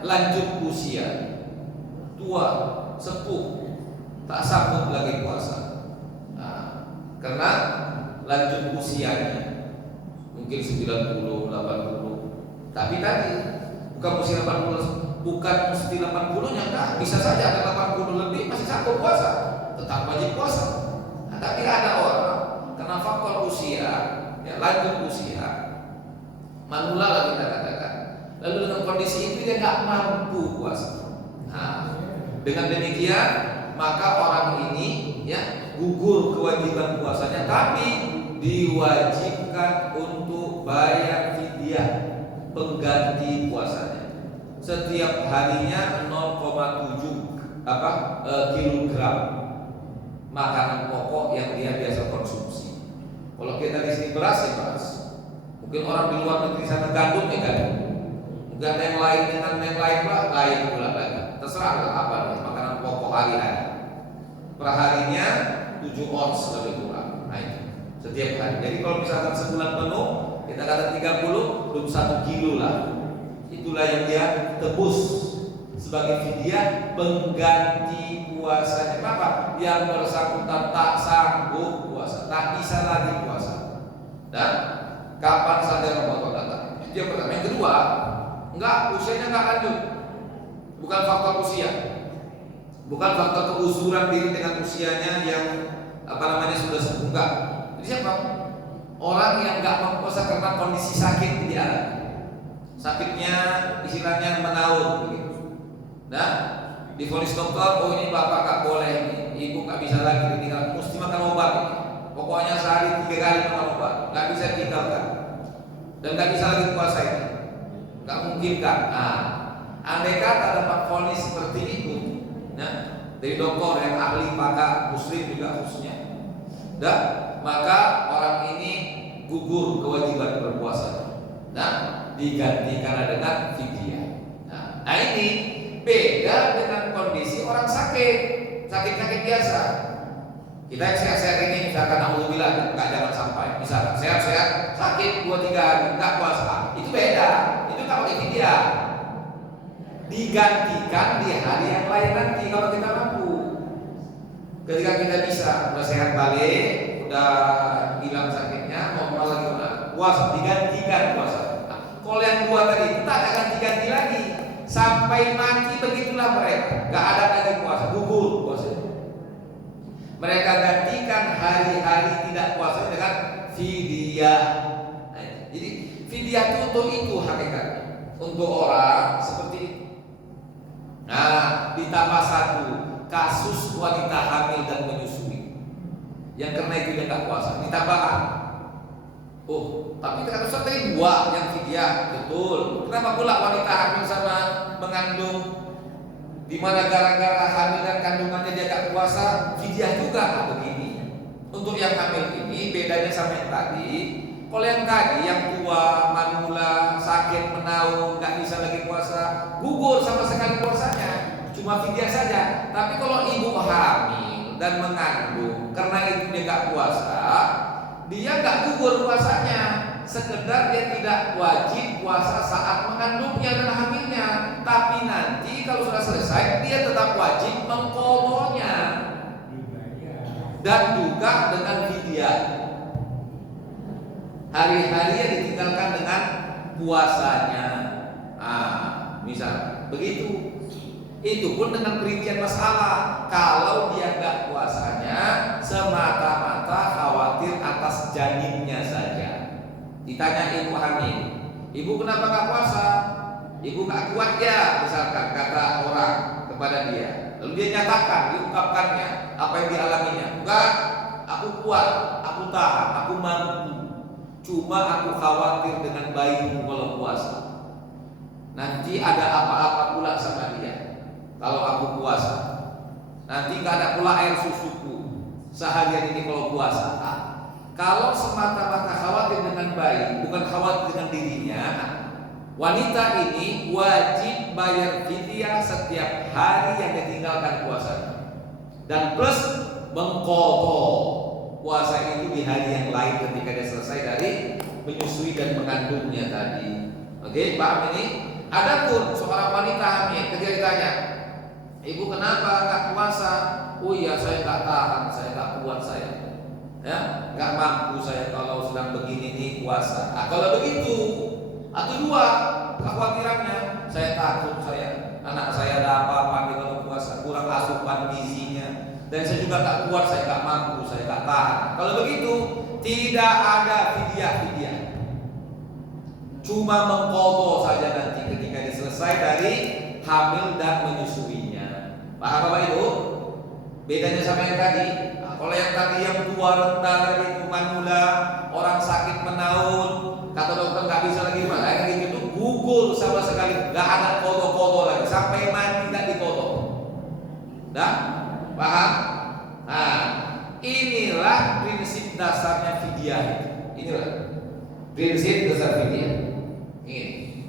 lanjut usia, tua, sepuh, tak sanggup lagi puasa. Karena lanjut usianya, mungkin 90, 80. Tapi tadi bukan usia 80, bukan mesti 80-nya, enggak, bisa saja ada 80 lebih masih sanggup puasa, tetap wajib puasa. Tapi ada orang karena faktor usia, ya lanjut usia, manula lah kita katakan. Lalu dengan kondisi itu dia nggak mampu puasa. Dengan demikian maka orang ini ya gugur kewajiban puasanya, tapi diwajibkan untuk bayar fidyah pengganti puasanya. Setiap harinya 0,7 kilogram makanan pokok yang dia biasa konsumsi. Kalau kita di sini beras ya beras. Mungkin orang di luar negeri sana gandum ya gandum. Mungkin ada yang lain dengan yang lain lain pula lagi. Terserah apa nih makanan pokok hari-hari. Perharinya 7 ons lebih kurang. Nah itu setiap hari. Jadi kalau misalkan sebulan penuh kita kata 30, belum 1 kilo lah. Itulah yang dia tebus sebagai fidyah pengganti puasanya. Kenapa? Yang bersangkutan tak sanggup puasa, tak bisa lagi puasa. Dan kapan saja Ramadan datang. Itu yang pertama. Yang kedua, enggak, usianya enggak lanjut. Bukan faktor usia. Bukan faktor keuzuran diri dengan usianya yang sudah sepuh. Enggak. Jadi siapa? Orang yang enggak mempuasa karena kondisi sakit dia. Sakitnya istilahnya menaun begitu. Nah, divonis dokter, oh ini bapak nggak boleh, ibu nggak bisa lagi, tinggal mesti makan obat. Pokoknya sehari 3 kali makan obat, nggak bisa tinggalkan, dan nggak bisa lagi puasa ini, nggak mungkin kan? Andai kata dapat vonis seperti itu, nah, dari dokter yang ahli pakar muslim juga khususnya, maka orang ini gugur kewajiban berpuasa, digantikan dengan fidyah. Nah ini beda dengan kondisi orang sakit biasa. Kita yang sehat-sehat ini misalkan alhamdulillah nggak jangan sampai, misalkan sehat-sehat sakit 2-3 hari nggak puasa, itu beda. Itu tak pakai fidyah, digantikan di hari yang lain nanti kalau kita mampu. Ketika kita bisa udah sehat balik, udah hilang sakitnya, normal lagi puasa, digantikan puasa. Kalau yang 2 tadi tak akan diganti lagi sampai mati, begitulah mereka, nggak ada lagi puasa, gugur puasa. Mereka gantikan hari-hari tidak puasa dengan fidyah. Jadi fidyah itu untuk itu hakikatnya, untuk orang seperti itu. Nah, ditambah satu, kasus wanita hamil dan menyusui, yang karena itu dia nggak puasa, ditambah. Oh, tapi kata Ustaz tadi 2 yang fidyah, betul. Kenapa pula wanita hamil sama mengandung, di mana gara-gara hamil dan kandungannya dia nggak puasa, fidyah juga? Nah, begini. Untuk yang hamil ini bedanya sama yang tadi. Kalau yang tadi yang tua, manula, sakit, menaun, nggak bisa lagi puasa, gugur sama sekali puasanya, cuma fidyah saja. Tapi kalau ibu hamil dan mengandung, karena itu dia nggak puasa, dia nggak gugur puasanya, sekedar dia tidak wajib puasa saat mengandungnya dan hamilnya. Tapi nanti kalau sudah selesai, dia tetap wajib mengqadhonya dan juga dengan fidyah. Hari-hari yang ditinggalkan dengan puasanya. Misal begitu. Itu pun dengan perincian masalah. Kalau dia nggak puasanya, semata-mata khawatir atas janinnya saja. Ditanya ibu hamil, ibu kenapa nggak puasa? Ibu nggak kuat ya, misalkan kata orang kepada dia. Lalu dia nyatakan, diungkapkannya apa yang dialaminya. Enggak, aku kuat, aku tahan, aku mampu. Cuma aku khawatir dengan bayimu kalau puasa. Nanti ada apa-apa pula sama dia kalau aku puasa. Nanti gak ada pula air susuku seharian ini kalau puasa. Kalau semata-mata khawatir dengan bayi, bukan khawatir dengan dirinya, wanita ini wajib bayar fidyah setiap hari yang ditinggalkan puasanya. Dan plus mengqadha puasa itu di hari yang lain ketika dia selesai dari menyusui dan mengandungnya tadi. Oke, paham ini? Adapun seorang wanita hamil ketika ditanya, ibu kenapa nggak puasa? Oh iya, saya nggak tahan, saya nggak kuat saya, ya nggak mampu saya kalau sedang begini nih puasa. Kalau begitu, atau 2 kekhawatirannya, saya takut anak saya ada apa-apa kalau puasa, kurang asupan gizinya. Dan saya juga tak kuat, saya tak mampu, saya tak tahan. Kalau begitu, tidak ada fidyah. Cuma mengqadha saja nanti ketika selesai dari hamil dan menyusuinya. Paham Bapak Ibu? Bedanya sama yang tadi. Nah, kalau yang tadi yang tua renta tadi, manula, orang sakit menaun, kata dokter nggak bisa lagi kayak gitu tuh gugur sama sekali, nggak ada qadha lagi sampai mati tidak diqadha. Dah? Paham? Nah, inilah prinsip dasarnya fidyah. Inilah prinsip dasar fidyah. Ini.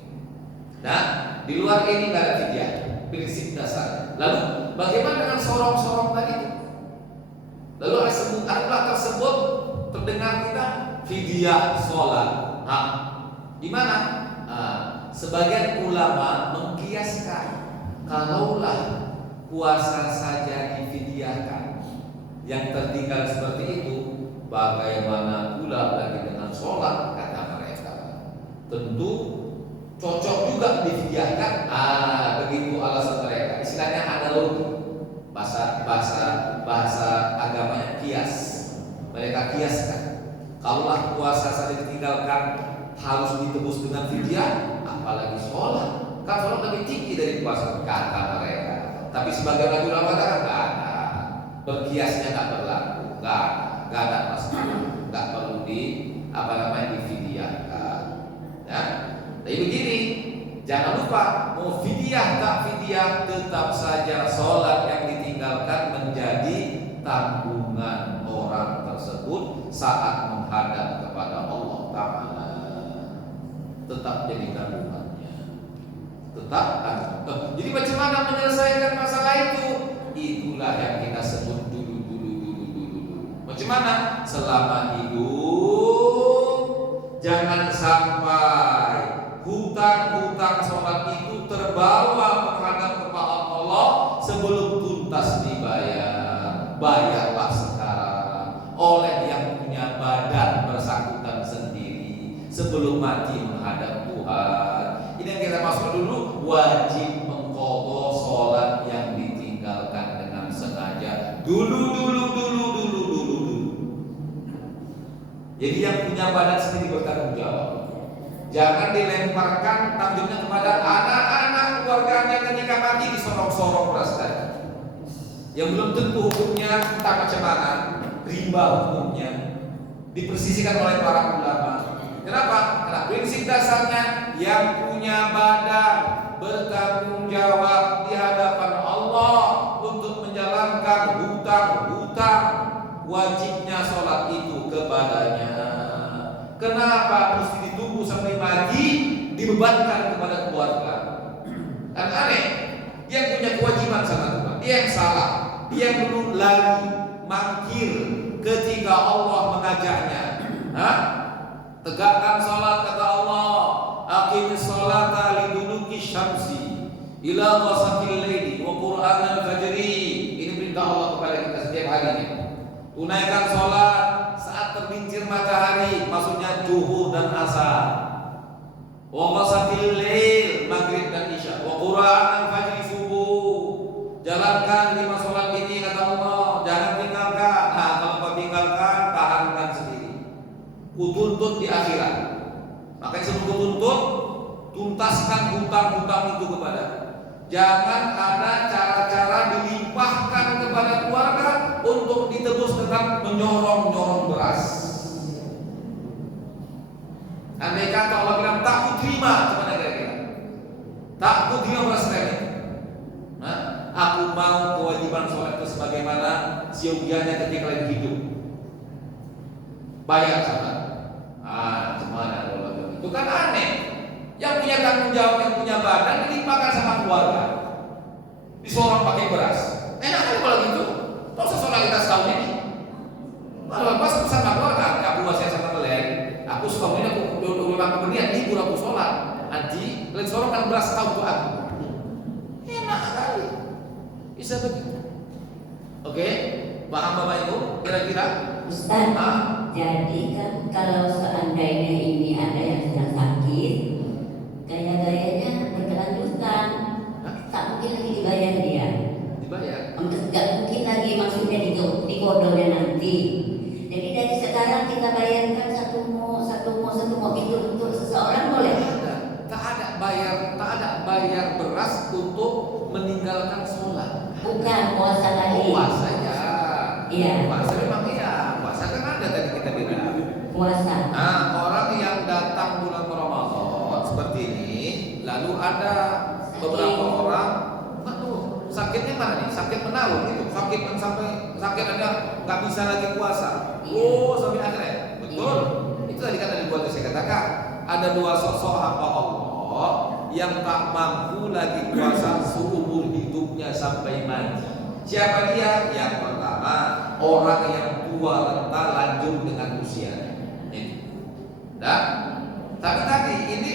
Nah, di luar ini nggak ada fidyah, prinsip dasar. Lalu bagaimana dengan sorong-sorong tadi? Lalu ada tersebut terdengar kita fidyah sholat. Di mana? Sebagian ulama mengkiaskan kalaulah puasa saja difidyahkan, yang tertinggal seperti itu, bagaimana pula lagi dengan sholat, kata mereka. Tentu cocok juga difidyahkan. Begitu alasan mereka. Istilahnya analogi, bahasa agamanya kias. Mereka kiaskan. Kalaulah puasa saja ditinggalkan harus ditebus dengan fidyah, apalagi sholat. Kan sholat lebih tinggi dari puasa, kata mereka. Tapi sebagian ulama katakan nggak ada, berkiasnya nggak berlaku, nggak ada masalah, nggak perlu difidyahkan. Ya, tapi begini, jangan lupa mau fidyah tak fidyah, tetap saja sholat yang ditinggalkan menjadi tanggungan orang tersebut saat menghadap kepada Allah Ta'ala. Tetap jadi tanggungannya. Jadi macam mana menyelesaikan masalah itu? Itulah yang kita sebut dulu. Macam mana? Selama hidup jangan sampai hutang sholat itu terbawa menghadap kepada Allah sebelum tuntas dibayar. Bayarlah sekarang oleh yang punya badan bersangkutan sendiri sebelum mati menghadap Tuhan. Ini yang kita maksud dulu, wajib mengqadha sholat yang ditinggalkan dengan sengaja dulu. Jadi yang punya badan sendiri bertanggung jawab. Jangan dilemparkan tanggungannya kepada anak-anak keluarganya ketika mati disorong-sorong beras tadi. Yang belum tentu hukumnya entah macam mana, riba hukumnya, dipersisikan oleh para ulama. Kenapa? Karena prinsip dasarnya yang punya badan bertanggung jawab di hadapan Allah untuk menjalankan hutang-hutang, wajibnya sholat itu kepadanya. Kenapa mesti ditunggu sampai mati dibebankan kepada keluarga? Kan aneh. Dia yang punya kewajiban sama Tuhan, dia yang salah, dia yang perlu lari, mangkir ketika Allah mengajaknya. Tegakkan sholat kata Allah, aqimis sholata liduluki syamsi ila ghasaqil laili wa qur'anal fajri. Ini perintah Allah kepada kita setiap hari ini. Tunaikan sholat saat tergelincir matahari, maksudnya zuhur dan asar. Wa ghasaqil lail, maghrib dan isya. Wa qur'anal fajri, subuh. Jalankan 5 sholat ini kata Allah, jangan tinggalkan. Nah, kalau kau tinggalkan, tahankan sendiri. Kutuntut di akhirat. Makanya sebelum kutuntut, tuntaskan hutang-hutang itu kepada. Jangan ada cara-cara dilimpahkan kepada keluarga untuk ditebus dengan menyorong-nyorong beras. Andai kata Allah bilang tak kuterima, gimana kira-kira? Tak kuterima beras ini. Nah, aku mau kewajiban sholat itu sebagaimana siogianya ketika lagi hidup. Bayar sholat. Gimana kalau itu kan aneh. Yang punya tanggung jawab, yang punya badan dilimpahkan sama keluarga. Disorong pakai beras. Enak kan kalau gitu? Tak usah sholat kita setahun ini. Kalau pas sama keluarga, aku masih sama kalian. Aku suka ini aku udah berniat libur aku sholat. Nanti kalian sorongkan beras setahun untuk aku. Enak sekali. Bisa begitu. Oke, paham Bapak Ibu? Kira-kira? Ustaz, jadi kan kalau seandainya ini ada yang sedang sakit, gaya-gayanya berkelanjutan, tak mungkin lagi dibayar dia. Dibayar? Enggak mungkin lagi, maksudnya dikodolnya nanti. Jadi dari sekarang kita bayarkan satu mo itu untuk seseorang boleh? Tak ada bayar beras untuk meninggalkan sholat. Bukan puasa tadi. Puasa ya. Iya. Puasa memang iya. Puasa kan ada tadi kita bilang. Puasa. Nah, orang yang datang bulan Ramadan seperti ini, lalu ada beberapa orang, sakitnya mana nih? Sakit menaruh gitu. Sakit yang sampai sakit ada nggak bisa lagi puasa. Oh, sampai akhirnya. Betul. Itu tadi kan ada dua, saya katakan ada 2 sosok hamba Allah yang tak mampu lagi puasa seumur hidupnya sampai mati. Siapa dia? Yang pertama, orang yang tua renta lanjut dengan usianya. Nah, tapi tadi ini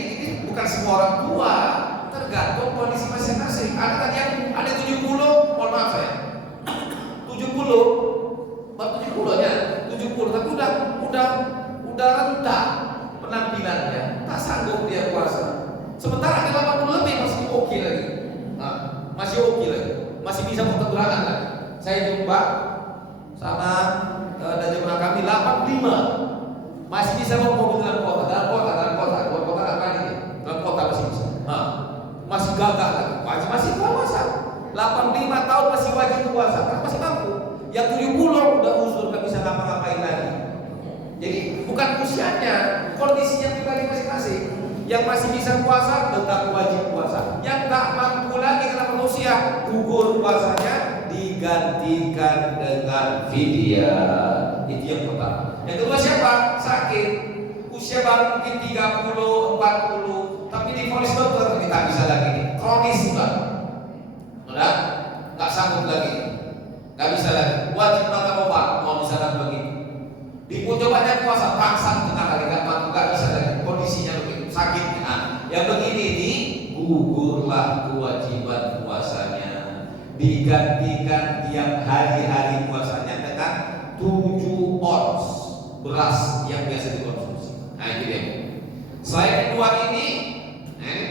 bukan semua orang tua, tergantung kondisi masing-masing. Ada tadi yang ada 70, mohon maaf saya, 70, baru 70 ya, 70, tapi udah renta penampilannya, tak sanggup dia puasa. Sementara ada 80 lebih masih oke lagi. Nah, masih oke lagi. Masih bisa bergerak lagi. Saya jumpa sama dan jemaah kami 85 masih bisa bawa mobil dalam kota, luar kota apa ini? Dalam kota masih bisa. Masih gagah lagi. Masih puasa. 85 tahun masih wajib puasa, karena masih mampu. Yang 70 udah uzur, nggak bisa ngapa-ngapain lagi. Jadi bukan usianya, kondisinya pribadi masing-masing. Yang masih bisa puasa tetap wajib puasa. Yang tak mampu lagi karena manusia, gugur puasanya digantikan dengan fidyah. Itu yang pertama. Yang kedua siapa? Sakit. Usia baru mungkin 30, 40, tapi divonis dokter tapi tak bisa lagi. Kronis sudah. Udah nggak sanggup lagi. Nggak bisa lagi. Wajib makan obat. Mau misalkan begitu. Dicobanya puasa paksa tengah hari nggak bisa lagi. Kondisinya begitu. Sakit. Yang begini ini gugurlah kewajiban puasanya, digantikan tiap hari-hari puasanya dengan 7 ons beras yang biasa dikonsumsi. Nah itu dia. Selain dua ini,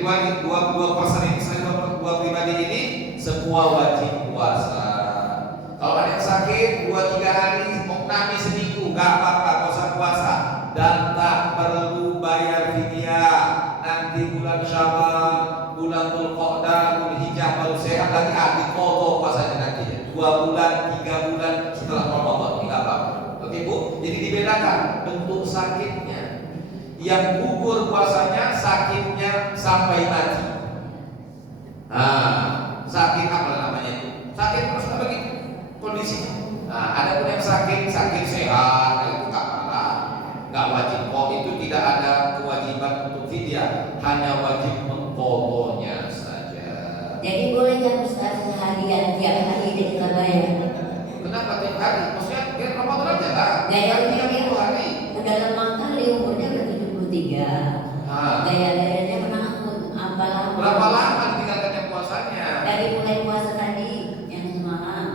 dua persen ini, selain dua pribadi ini, semua wajib puasa. Kalau ada yang sakit 2-3 hari, kami seminggu, nggak apa-apa, puasa dan tak perlu bayar fidyah. 2 bulan, 3 bulan setelah Ramadan, tidak apa-apa. Oke Bu, jadi dibedakan bentuk sakitnya. Yang gugur puasanya sakitnya sampai mati. Sakit apa namanya itu? Sakit terus apa gitu? Kondisi. Ada pun yang sakit sehat, itu tak apa, nggak wajib. Itu tidak ada kewajiban untuk fidyah, hanya wajib mengqadhonya saja. Jadi boleh kan Ustaz seharian tiap hari kita bayar? Kenapa tiap hari? Maksudnya biar Ramadan aja lah. Gaya-gayanya 30 hari. udah lama kali, umurnya udah 73. Gaya-gayanya menakut apa lama? Berapa lama ditinggalkannya puasanya? Dari mulai puasa tadi yang semalam.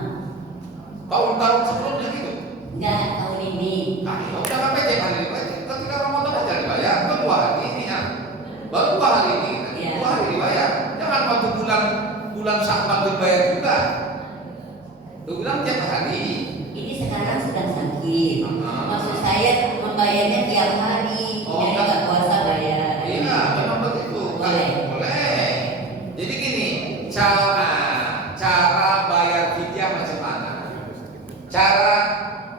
Tahun-tahun sebelumnya gitu? Enggak, tahun ini. Nah, ya udah sampai tiap hari dibayar. Ketika Ramadan aja dibayar. Kan 2 hari ini ya. Baru 2 hari ini. Iya. 2 hari dibayar. Jangan waktu bulan Sya'ban dibayar juga. Lu bilang tiap hari. Ini sekarang sedang sakit. Maksud saya membayarnya tiap hari. Jadi nggak puasa bayar. Iya, memang begitu. Boleh. Jadi gini, cara bayar fidyah macam mana? Cara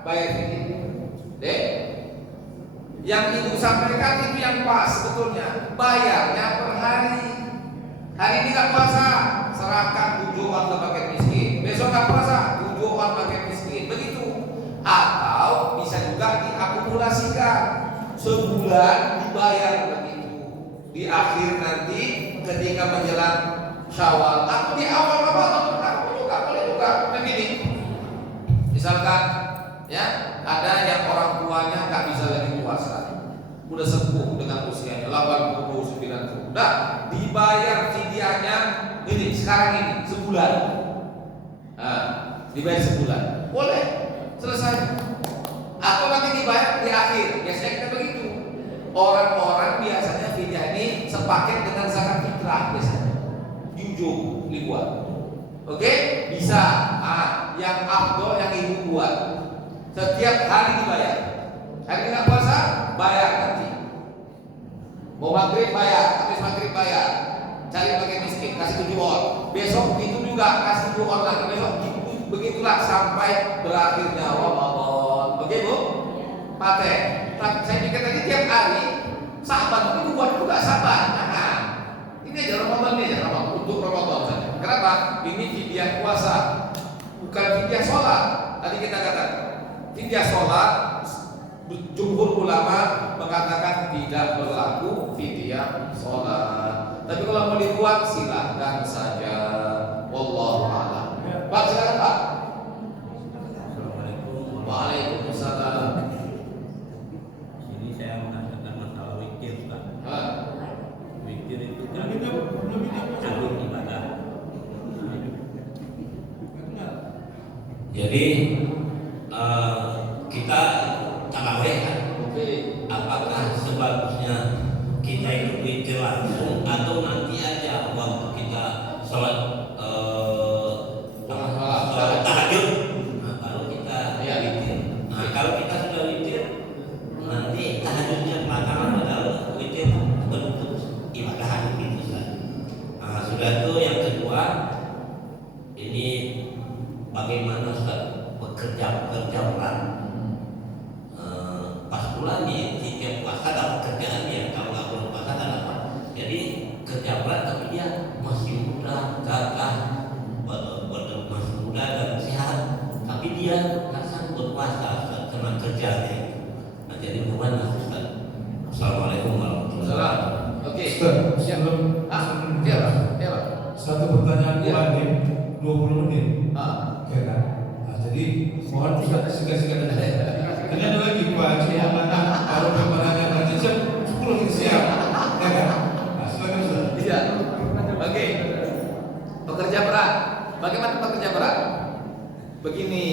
bayar fidyah. Dek, yang ibu sampaikan itu yang pas sebetulnya. Bayarnya per hari. Hari ini nggak puasa, serahkan 7 orang ke paket miskin. Besok nggak puasa, 7 orang paket miskin. Begitu. Atau bisa juga diakumulasikan. Sebulan dibayar begitu. Di akhir nanti ketika menjelang Syawal atau di awal Ramadan boleh juga. Begini. Misalkan ya, ada yang orang tuanya nggak bisa lagi puasa. Udah sepuh dengan usianya 80, 90. Udah dibayar fidyahnya ini sekarang ini sebulan. Dibayar sebulan. Boleh. Selesai. Atau nanti dibayar di akhir. Biasanya kita begitu. Orang-orang biasanya fidyah ini sepaket dengan zakat fitrah biasanya. Di ujung dibuat. Oke? Bisa. Yang afdol yang ibu buat. Setiap hari dibayar. Hari ini nggak puasa, bayar nanti. Mau maghrib bayar, habis maghrib bayar. Cari pakai miskin, kasih 7 orang. Besok begitu juga, kasih 7 orang lagi. Besok begitulah sampai berakhirnya Ramadan. Oke Bu? Pakai. Saya pikir tadi tiap hari Saban itu buat juga Saban. Ini aja Ramadan ini aja Ramadan untuk Ramadan saja. Kenapa? Ini fidyah puasa, bukan fidyah sholat. Tadi kita katakan fidyah sholat. Jumhur ulama mengatakan tidak berlaku fidyah sholat. Tapi kalau mau dibuat silahkan saja. Wallahu a'lam. Pak silakan Pak. Assalamualaikum. Waalaikumsalam. Ini saya mengatakan masalah witir, Pak. Witir itu kan cabut ibadah. Jadi kita tarawih kan? Apakah sebagusnya kita ikut witir langsung atau nanti aja waktu kita sholat tahajud, baru kita witir. Kalau kita sudah witir, nanti tahajudnya belakangan padahal witir bentuk ibadah gitu kan. Sudah itu yang kedua, ini bagaimana Ustaz bekerja berat. Pas bulan nih, tiap puasa dapat kerjaan dia, kalau nggak bulan puasa nggak dapat. Jadi kerja berat tapi dia masih muda, gagah, masih muda dan sehat. Tapi dia nggak sanggup puasa karena kerjanya. Nah, jadi gimana Ustaz? Assalamualaikum warahmatullahi wabarakatuh. Oke. Ustaz, sebelum Dia. satu pertanyaan Iya. Pak Adim, 20 menit. Ah. Ya kan? jadi mohon Ustaz singkat-singkat aja. Ini ada lagi Pak, cuma kalau pemenangnya nanti jam 10 siang. Ya kan? Silakan Ustaz. Iya. Oke. Pekerja berat. Bagaimana pekerja berat? Begini,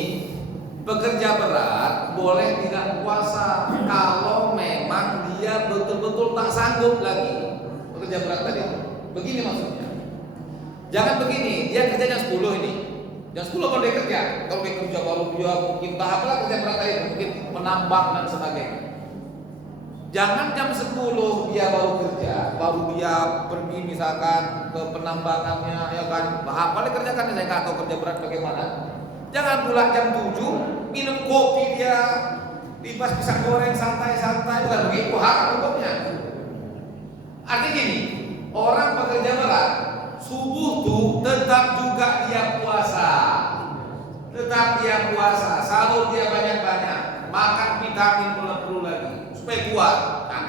pekerja berat boleh tidak puasa kalau memang dia betul-betul tak sanggup lagi. Pekerja berat tadi. Begini maksudnya. Jangan begini, dia kerja jam 10 ini. Jam 10 kalau dia kerja, kalau dia kerja baru dia mungkin tahap lah kerja berat tadi, mungkin menambang dan sebagainya. Jangan jam 10 dia baru kerja, baru dia pergi misalkan ke penambangannya, ya kan? Apa dia kerjakan? Saya nggak tahu kerja berat bagaimana. Jangan pula jam 7 minum kopi dia libas pisang goreng santai-santai, bukan begitu, haram hukumnya. Artinya gini, orang pekerja berat subuh tuh tetap juga dia puasa, sahur dia banyak-banyak, makan vitamin perlu lagi supaya kuat. Nah,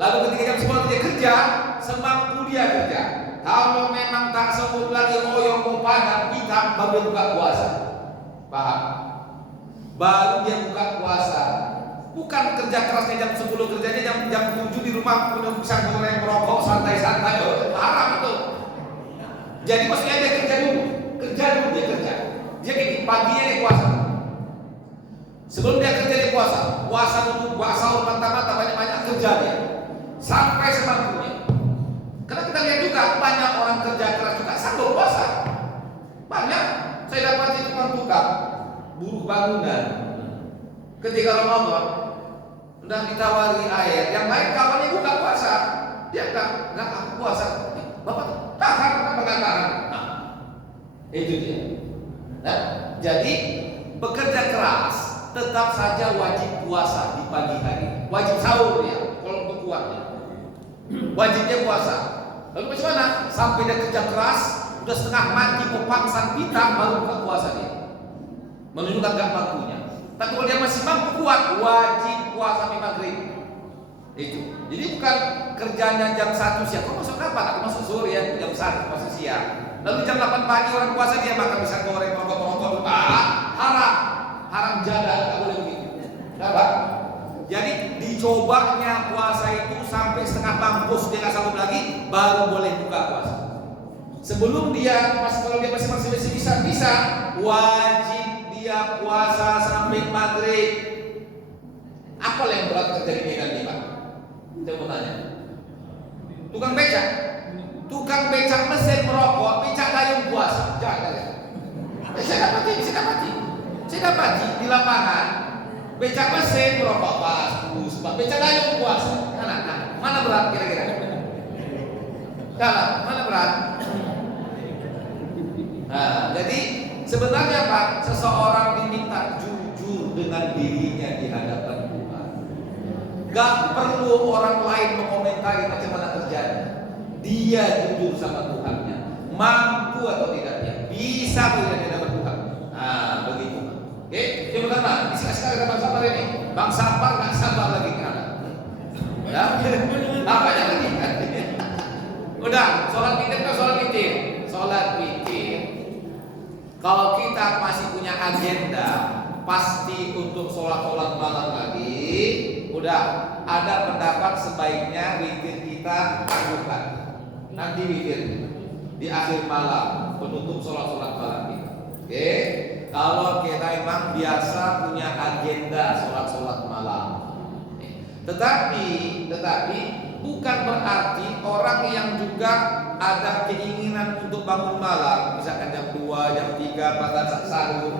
lalu ketika jam 10 dia kerja, semampu dia kerja. Kalau memang tak sanggup lagi royong mau padam kita baru dia buka puasa. Paham? Baru dia buka puasa. Bukan kerja kerasnya jam 10, kerjanya jam 7 di rumah minum pisang goreng, merokok santai-santai. Haram itu. Jadi maksudnya dia kerja dulu dia kerja. Dia gini, paginya dia puasa. Sebelum dia kerja dia puasa dulu, sahur mata-mata banyak-banyak kerja dia. Sampai semampunya. Karena kita lihat juga banyak orang kerja keras juga sanggup puasa. Banyak. Saya dapat tukang buruh bangunan. Ketika Ramadan, udah ditawari air, yang lain kawannya buka puasa, dia enggak aku puasa. Bapak tahan, kenapa enggak tahan? Nah, itu dia. Nah, jadi bekerja keras tetap saja wajib puasa di pagi hari, wajib sahur ya, kalau untuk kuatnya, wajibnya puasa. Lalu bagaimana? Sampai dia kerja keras, udah setengah mati mau pangsan pita baru buka puasa dia, menunjukkan gak mampunya. Tapi kalau dia masih mampu kuat, wajib puasa sampai maghrib. Itu. Jadi bukan kerjanya jam 1 siang. Kok masuk kapan? Aku masuk sore ya, jam 1 masuk siang. Lalu jam 8 pagi orang puasa dia makan pisang goreng, rokok-rokok. Haram jadah, nggak boleh begitu. Kenapa? Jadi dicobanya puasa itu sampai setengah mampus dia nggak sanggup lagi, baru boleh buka puasa. Sebelum dia, kalau dia masih bisa, wajib dia puasa sampai maghrib. Apa yang berat terjadi di Medan nih Pak? Saya mau tanya. Tukang becak mesin merokok, becak gayung puasa. Jangan ya. Saya dapati di lapangan. Becak mesin merokok pas, becak gayung puasa. Mana berat kira-kira? Mana berat? Nah, jadi sebenarnya Pak, seseorang diminta jujur dengan dirinya di hadapan Tuhan. Gak perlu orang lain mengomentari macam mana kerjanya. Dia jujur sama Tuhannya, mampu atau tidaknya, bisa atau tidak di hadapan Tuhan. Nah, begitu. Oke, yang pertama, sekali Bang Sabar ini. Bang Sabar nggak sabar lagi kan? Ya, apanya lagi? Udah, sholat witir. Kalau kita masih punya agenda pasti untuk sholat malam lagi, udah ada pendapat sebaiknya witir kita lakukan. Nanti witir di akhir malam penutup sholat malam kita. Oke, kalau kita memang biasa punya agenda sholat malam. Tetapi bukan berarti orang yang juga ada keinginan untuk bangun malam, misalkan jam 2, jam 3 pada saat sahur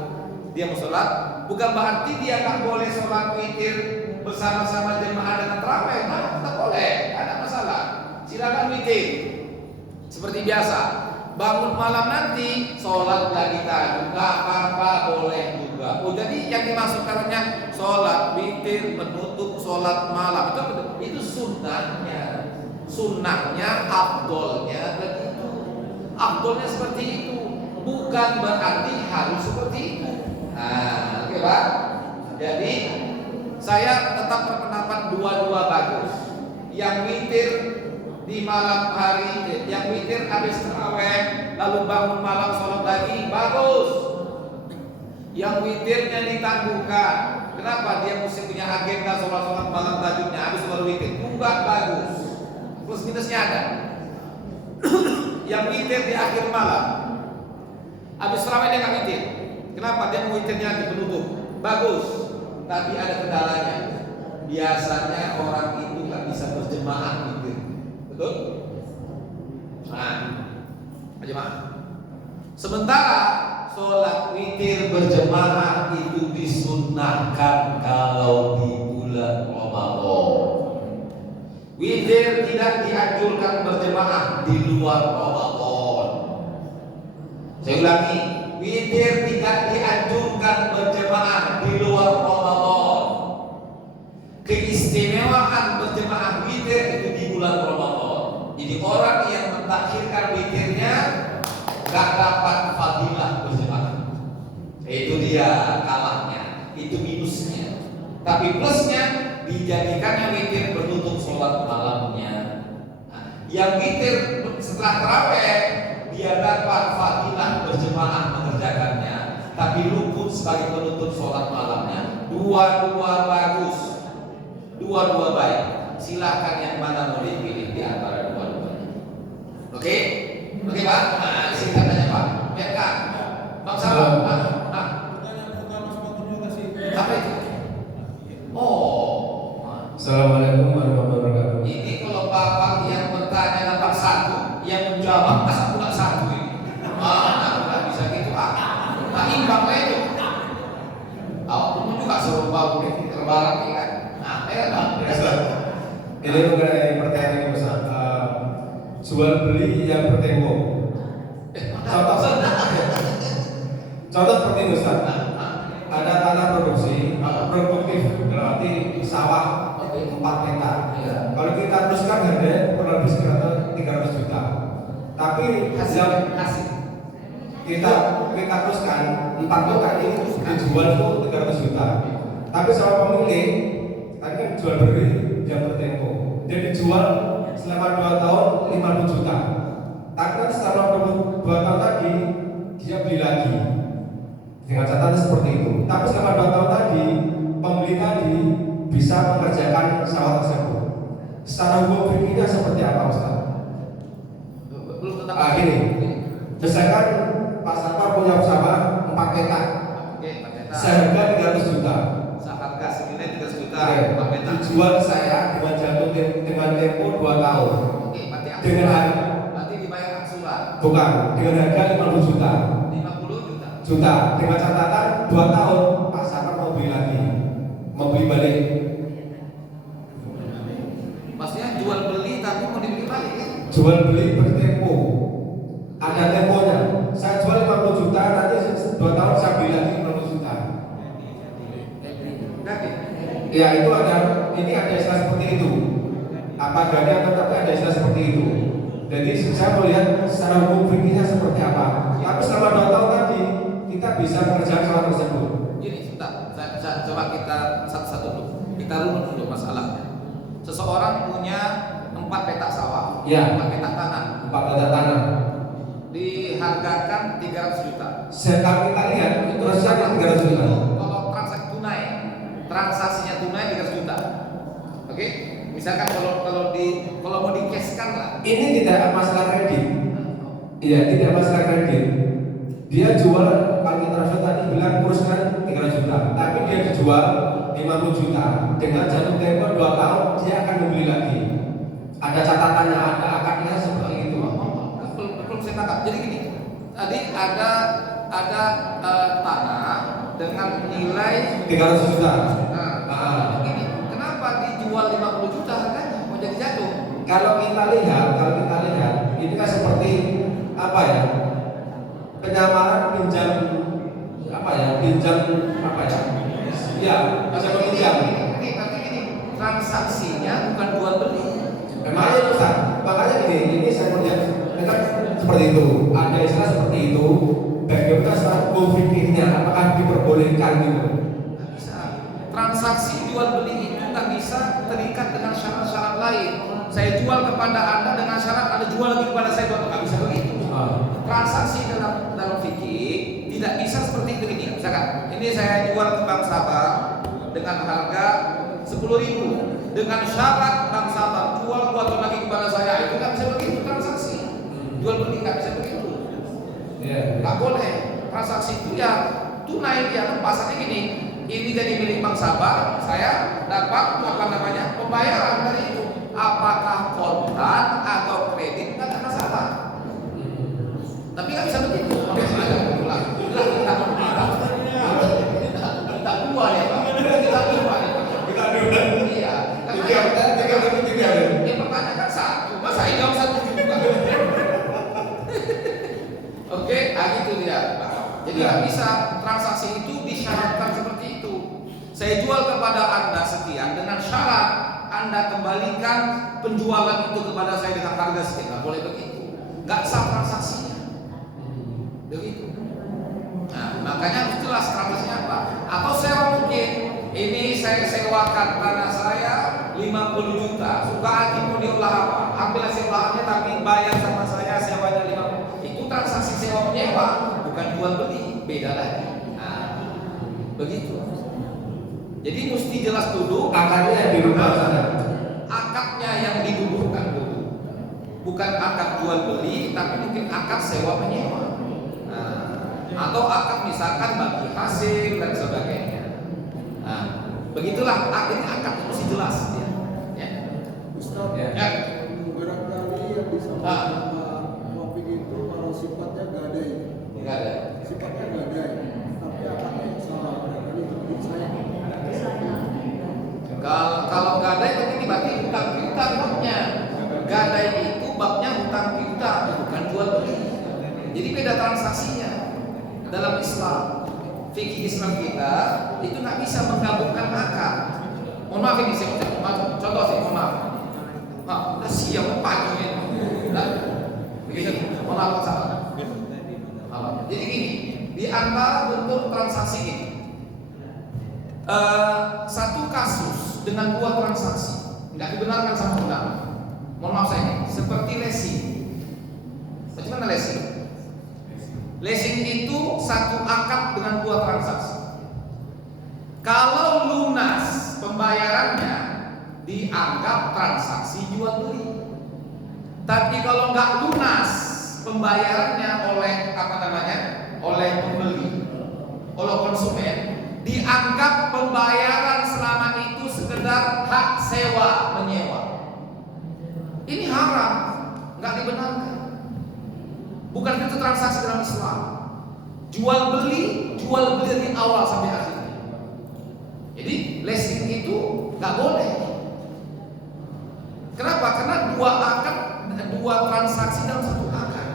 dia mau sholat, bukan berarti dia tak boleh sholat witir bersama-sama jemaah dengan tarawih. Nah, tetap boleh, ada masalah. Silakan witir seperti biasa. Bangun malam nanti sholat lagi tahajud, nggak apa-apa, boleh juga. Oh, jadi yang dimaksud katanya sholat witir menutup sholat malam itu sunnahnya, afdolnya begitu. Afdolnya seperti itu, bukan berarti harus seperti itu. Nah, oke Pak. Jadi saya tetap berpendapat dua-dua bagus. Yang witir di malam hari, yang witir habis tarawih lalu bangun malam sholat lagi, bagus. Yang witirnya ditangguhkan, kenapa dia mesti punya agenda sholat malam tahajudnya habis baru witir? Enggak bagus. Plus minusnya ada. Yang witir di akhir malam, habis tarawih dia nggak witir. Kenapa? Dia mau witirnya di penutup. Bagus. Tapi ada kendalanya. Biasanya orang itu nggak bisa berjemaah witir. Betul? Nah, berjemaah. Sementara sholat witir berjemaah itu disunnahkan kalau di bulan Ramadan. Witir tidak dianjurkan berjemaah di luar Ramadan. Saya ulangi, witir tidak dianjurkan Itu dia kalahnya, itu minusnya. Tapi plusnya dijadikannya witir penutup sholat malamnya. Nah, yang witir setelah tarawih dia dapat fadilah berjemaah mengerjakannya, tapi luput sebagai penutup sholat malamnya. Dua-dua bagus, dua-dua baik. Silahkan yang mana mau dipilih di antara dua-duanya. Oke? Oke Pak? Nah, singkat aja Pak. Biar Kak. Bang Salam. Apa itu? Oh. Assalamualaikum warahmatullahi wabarakatuh. Ini kalau Bapak yang bertanya dapat satu, yang menjawab tak pula satu ini. Nggak bisa gitu tak imbang lah itu. Kamu juga suruh bau ini terbarat nih kan. Nah, Ini mengenai pertanyaan ini Ustaz. Jual beli yang bertempo. Contoh seperti ini Ustaz. Ada tanah produksi produktif, berarti sawah 4 hektar. Kalau kita teruskan harganya kurang lebih sekitar 300 juta. Tapi hasil kita teruskan 4 hektar ini dijual itu 300 juta. Tapi sama pemilik tadi kan jual beli yang bertempo. Dia dijual selama 2 tahun 50 juta. Tapi kan selama 2 tahun tadi dia beli lagi dengan catatan seperti itu. Tapi selama 2 tahun tadi pembeli tadi bisa mengerjakan sawah tersebut. Secara hukum fikihnya seperti apa Ustaz? Gini, misalkan Pak Sapar punya usaha 4 hektar, seharga 300 juta. Seharga senilai 300 juta. Dijual saya dengan tempo 2 tahun. Dengan harga berarti dibayar aksuran. bukan dengan harga 50 juta. 50 juta. Dengan catatan 2 tahun Pak Sapar mau beli lagi, mau beli balik. Maksudnya jual beli tapi mau dibeli balik kan? Jual beli bertempo, ada temponya. Saya jual 50 juta, nanti 2 tahun saya beli lagi 50 juta. Ya itu ada, ini ada istilah seperti itu. Apa adanya tetapi ada istilah seperti itu. Jadi saya melihat secara hukum fikihnya seperti apa. Tapi selama 2 tahun tadi kita bisa mengerjakan soal tersebut. Gini, sebentar, saya coba kita satu-satu dulu. Kita runut dulu masalahnya. Seseorang punya 4 petak sawah, Ya. 4 petak tanah, 4 petak tanah. dihargakan 300 juta. Sekarang kita lihat terusnya 300 juta. Kalau transaksi tunai, transaksinya tunai 300 juta. Oke? Misalkan kalau mau di-cashkan lah. Ini tidak masalah kredit. Iya, tidak masalah kredit. Dia jual, kalau kita tadi bilang teruskan 300 juta, tapi dia dijual 50 juta dengan jatuh tempo 2 tahun dia akan membeli lagi. Ada catatannya, ada akadnya seperti itu. Belum saya tangkap. Jadi gini, tadi ada tanah dengan nilai 300 juta. Begini, kenapa dijual 50 juta harganya? Mau jadi jatuh? Kalau kita lihat, ini kan seperti apa ya? Penyamaran pinjam apa ya? Ya, pinjam meminjam. Ini transaksinya bukan jual beli. Makanya Ustaz, makanya ini saya melihat kan seperti itu. Ada istilah seperti itu. Bagaimana secara hukum fikihnya? Apakah diperbolehkan gitu? Nggak bisa. Transaksi jual beli itu nggak bisa terikat dengan syarat-syarat lain. Saya jual kepada Anda dengan syarat Anda jual lagi kepada saya, nggak bisa begitu. Transaksi dalam fikih tidak bisa seperti itu gini. Misalkan ini saya jual ke Bang Sabar dengan harga 10.000 dengan syarat Bang Sabar jual 2 tahun lagi kepada saya, itu nggak bisa begitu transaksi. Jual beli nggak bisa begitu. Nggak boleh. Transaksi itu ya tunai dia. Pasarnya gini, ini jadi milik Bang Sabar, saya dapat pembayaran dari itu. Apakah kontan atau kredit nggak ada masalah. Tapi nggak bisa begitu. Kita dua ya Pak. Kita dua. Iya. Yang pertanyaan kan satu, masa jawab satu juga. Oke, gitu dia. Jadi nggak bisa transaksi itu disyaratkan seperti itu. Saya jual kepada Anda sekian dengan syarat Anda kembalikan penjualan itu kepada saya dengan harga sekian. Nggak boleh begitu. Nggak sah transaksinya. Begitu. Nah, makanya harus jelas saya sewakan tanah saya 50 juta, suka hati mau diolah apa, ambil hasil lahannya tapi bayar sama saya sewanya 50. Itu transaksi sewa menyewa, bukan jual beli, beda lagi. Nah, begitu. Jadi mesti jelas dulu Akarnya yang dirubah sana. akadnya yang didudukkan dulu, bukan akad jual beli, tapi mungkin akad sewa menyewa. Atau akad misalkan bagi hasil dan sebagainya. Nah, begitulah ini akad itu mesti jelas ya. Ya. Ustaz, Ya. barangkali yang disampaikan Pak Taufik itu kalau sifatnya gadai, Enggak ada. sifatnya gadai, tapi akadnya yang salah. Barangkali menurut saya. Kalau gadai berarti hutang piutang babnya. Gadai itu babnya hutang piutang, bukan jual beli. Jadi beda transaksinya. Dalam Islam, fikih Islam kita itu nggak bisa menggabungkan akad. Mohon maaf ini saya contoh sih, mohon maaf. Udah siap pagi ini. Begitu, mohon maaf salah. Jadi gini, di antara bentuk transaksi ini, satu kasus dengan dua transaksi nggak dibenarkan sama ulama. Mohon maaf saya, seperti leasing. Bagaimana leasing? Leasing itu satu akad dengan dua transaksi. Kalau lunas pembayarannya dianggap transaksi jual beli. Tapi kalau nggak lunas pembayarannya oleh oleh pembeli, oleh konsumen, dianggap pembayaran selama itu sekedar hak sewa menyewa. Ini haram, nggak dibenarkan. Bukan itu transaksi dalam Islam. Jual beli dari awal sampai akhir. Jadi leasing itu nggak boleh. Kenapa? Karena dua transaksi dalam satu akad.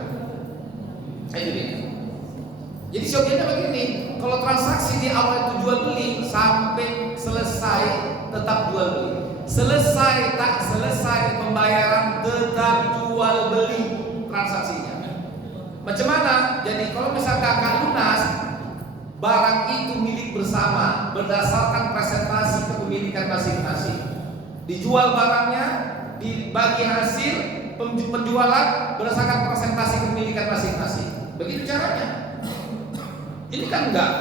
Jadi syogianya begini, kalau transaksi di awal itu jual beli sampai selesai tetap jual beli. Selesai tak selesai pembayaran tetap jual beli transaksinya. Macam mana? Jadi kalau misalkan akad lunas, barang itu milik bersama berdasarkan presentasi kepemilikan masing-masing. Dijual barangnya, dibagi hasil penjualan berdasarkan presentasi kepemilikan masing-masing. Begitu caranya. Ini kan enggak.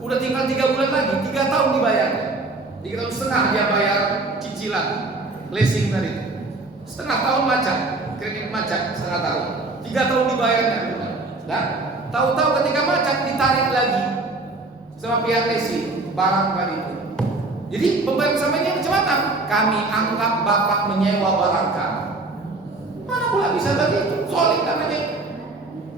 Udah tinggal 3 bulan lagi, 3 tahun dibayarnya. 3 tahun setengah dia bayar cicilan leasing tadi. Setengah tahun macet, kredit macet setengah tahun. 3 tahun dibayarnya. Nah, tahu-tahu ketika macet ditarik lagi sama pihak leasing barang tadi itu. Jadi pembayaran samanya macam mana? Kami anggap bapak menyewa barang kami. Mana pula bisa begitu? Solid namanya.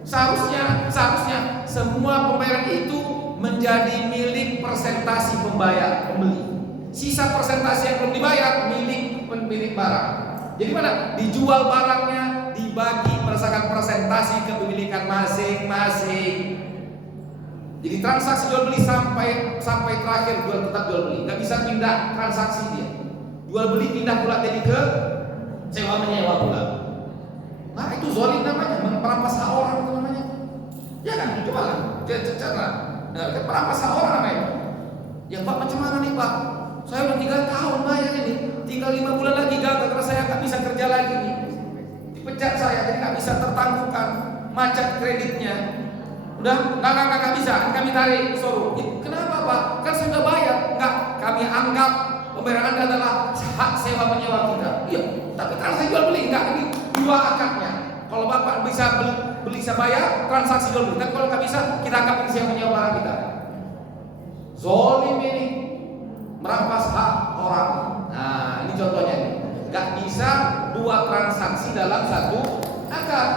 Seharusnya semua pembayaran itu menjadi milik persentasi pembeli. Sisa persentasi yang belum dibayar milik pemilik barang. Jadi mana? Dijual barangnya, dibagi berdasarkan presentasi kepemilikan masing-masing. Jadi transaksi jual beli sampai terakhir tetap jual beli, nggak bisa pindah transaksi dia. Jual beli pindah pula jadi ke sewa menyewa pula. Nah itu zalim namanya, merampas hak orang itu namanya. Ya kan, coba lah, cara merampas hak orang namanya. Ya Pak macam mana nih Pak? Saya udah 3 tahun bayar ini, tinggal 5 bulan lagi gagal karena saya nggak bisa kerja lagi nih. Dipecat saya, jadi nggak bisa tertangguhkan, macet kreditnya. Udah nggak bisa, kami tarik suruh. Kenapa Pak? Kan saya sudah bayar. Nggak, kami anggap pembayaran Anda adalah hak sewa menyewa kita. Iya, tapi transaksi jual beli enggak, ini dua akadnya. Kalau Bapak bisa bisa bayar, transaksi jual beli. Tapi kalau nggak bisa, kita anggap ini sewa menyewa barang kita. Zolim ini, merampas hak orang. Nah, ini contohnya nih. Nggak bisa dua transaksi dalam satu akad.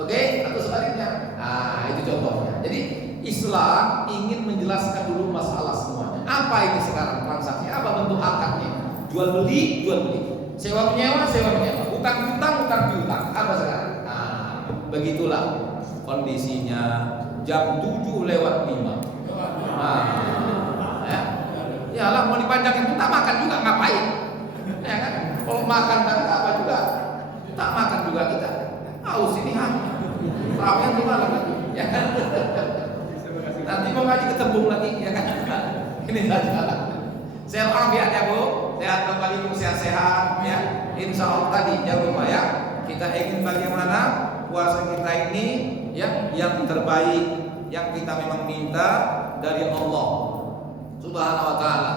Oke, atau sebaliknya. Nah, itu contohnya. Jadi Islam ingin menjelaskan dulu masalah semuanya. Apa ini sekarang transaksi? Apa bentuk akadnya? Jual beli, sewa menyewa, utang piutang. Apa sekarang? Nah, begitulah kondisinya. Jam 7 lewat 5. Ya lah mau dipanjangin pun tak makan juga ngapain? Ya kan? Kalau makan tak apa juga, tak makan juga kita. Haus ini terawih di malam lagi, ya kan? Nanti mau ngaji ketembung lagi, ya kan? Ini saja. Sehat walafiat ya Bu, sehat Bapak Ibu, sehat-sehat ya. Insya Allah tadi jangan lupa ya, kita ingin bagaimana puasa kita ini ya yang terbaik, yang kita memang minta dari Allah Subhanahu wa taala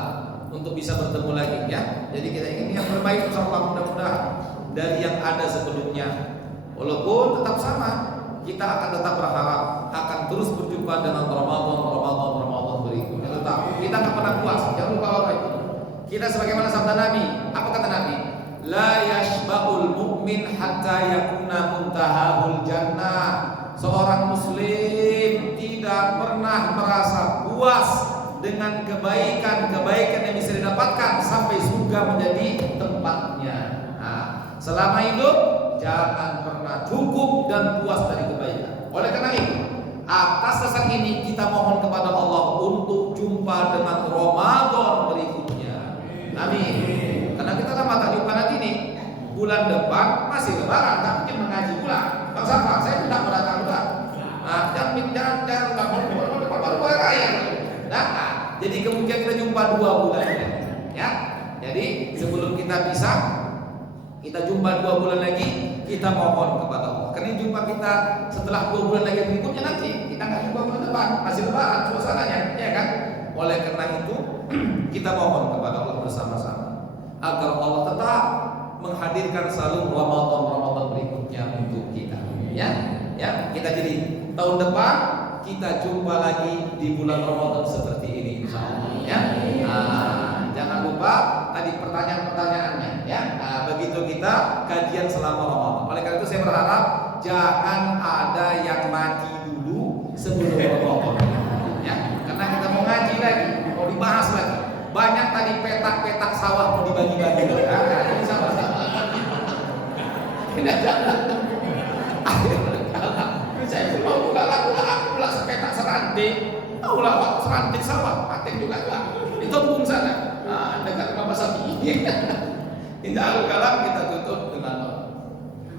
untuk bisa bertemu lagi ya. Jadi kita ingin yang terbaik insyaallah, mudah-mudahan dari yang ada sebelumnya. Walaupun tetap sama, kita akan tetap berharap akan terus berjumpa dengan Ramadan berikutnya. Tetap kita akan pernah puas. Jangan lupa Bapak Ibu. Kita sebagaimana sabda Nabi, apa kata Nabi? La yashba'ul mu'min hatta yakuna muntahahul jannah. Seorang muslim tidak pernah merasa puas dengan kebaikan-kebaikan yang bisa didapatkan sampai surga menjadi tempatnya. Nah, selama hidup jangan pernah cukup dan puas dari kebaikan. Oleh karena itu, atas dasar ini kita mohon kepada Allah untuk jumpa dengan Ramadan berikutnya. Amin. Karena kita lama tak jumpa nanti nih. Bulan depan masih lebaran, tak mungkin mengaji pula. Bang Safa, saya tidak mendatang juga. Nah, jangan baru boleh raya. Nah, jadi kemudian kita jumpa 2 bulan ya. Jadi sebelum kita bisa kita jumpa 2 bulan lagi, kita mohon kepada Allah. Karena jumpa kita setelah 2 bulan lagi berikutnya nanti kita nggak jumpa bulan depan, masih lebaran suasananya, ya kan? Oleh karena itu kita mohon kepada Allah bersama-sama agar Allah tetap menghadirkan selalu Ramadan berikutnya untuk kita, ya. Kita jadi tahun depan kita jumpa lagi di bulan Ramadan seperti ini, insya Allah, ya. Jangan lupa tadi pertanyaan-pertanyaannya, ya. Begitu kita kajian selama Ramadan. Oleh karena itu saya berharap jangan ada yang mati dulu sebelum Ramadan, ya. Karena kita mau ngaji lagi, mau dibahas lagi. Banyak tadi petak-petak sawah mau dibagi-bagi. Ini sama-sama. Tidak jangan. Saya mau ulah sepetak seranting, ulah seranting sawah, paten juga lah. Ditumbung sana, dekat rumah sapi. Indah kalam kita tutup dengan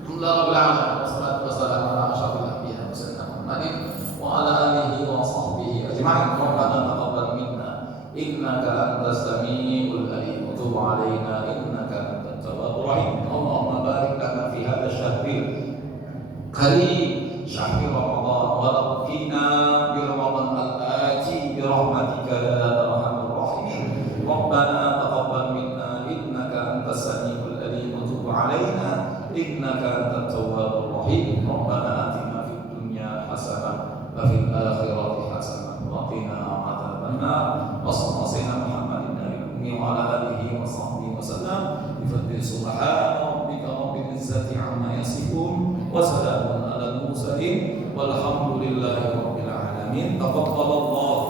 Alhamdulillah, wassalatu wassalamu ala asyrofil anbiya wa sayyidina Muhammadin wa ala alihi wa sahbihi ajma'in. Rabbana taqabbal minna innaka antas samiul alim wa tub alaina innaka antat tawwabur rahim. Allahumma barik lana fi hadzal syahril karim شهر رمضان ولقنا برمضان الآتي برحمتك يا أرحم الراحمين. ربنا تقبل منا إنك أنت السميع العليم وتب علينا إنك أنت التواب الرحيم. ربنا آتنا في الدنيا حسنة وفي الآخرة حسنة وقنا عذاب النار. وصلى الله على محمد النبي وعلى آله وصحبه وسلم بفضل سبحان ربك رب العزة عما يصفون وسلام على المرسلين والحمد لله رب العالمين. تقبل الله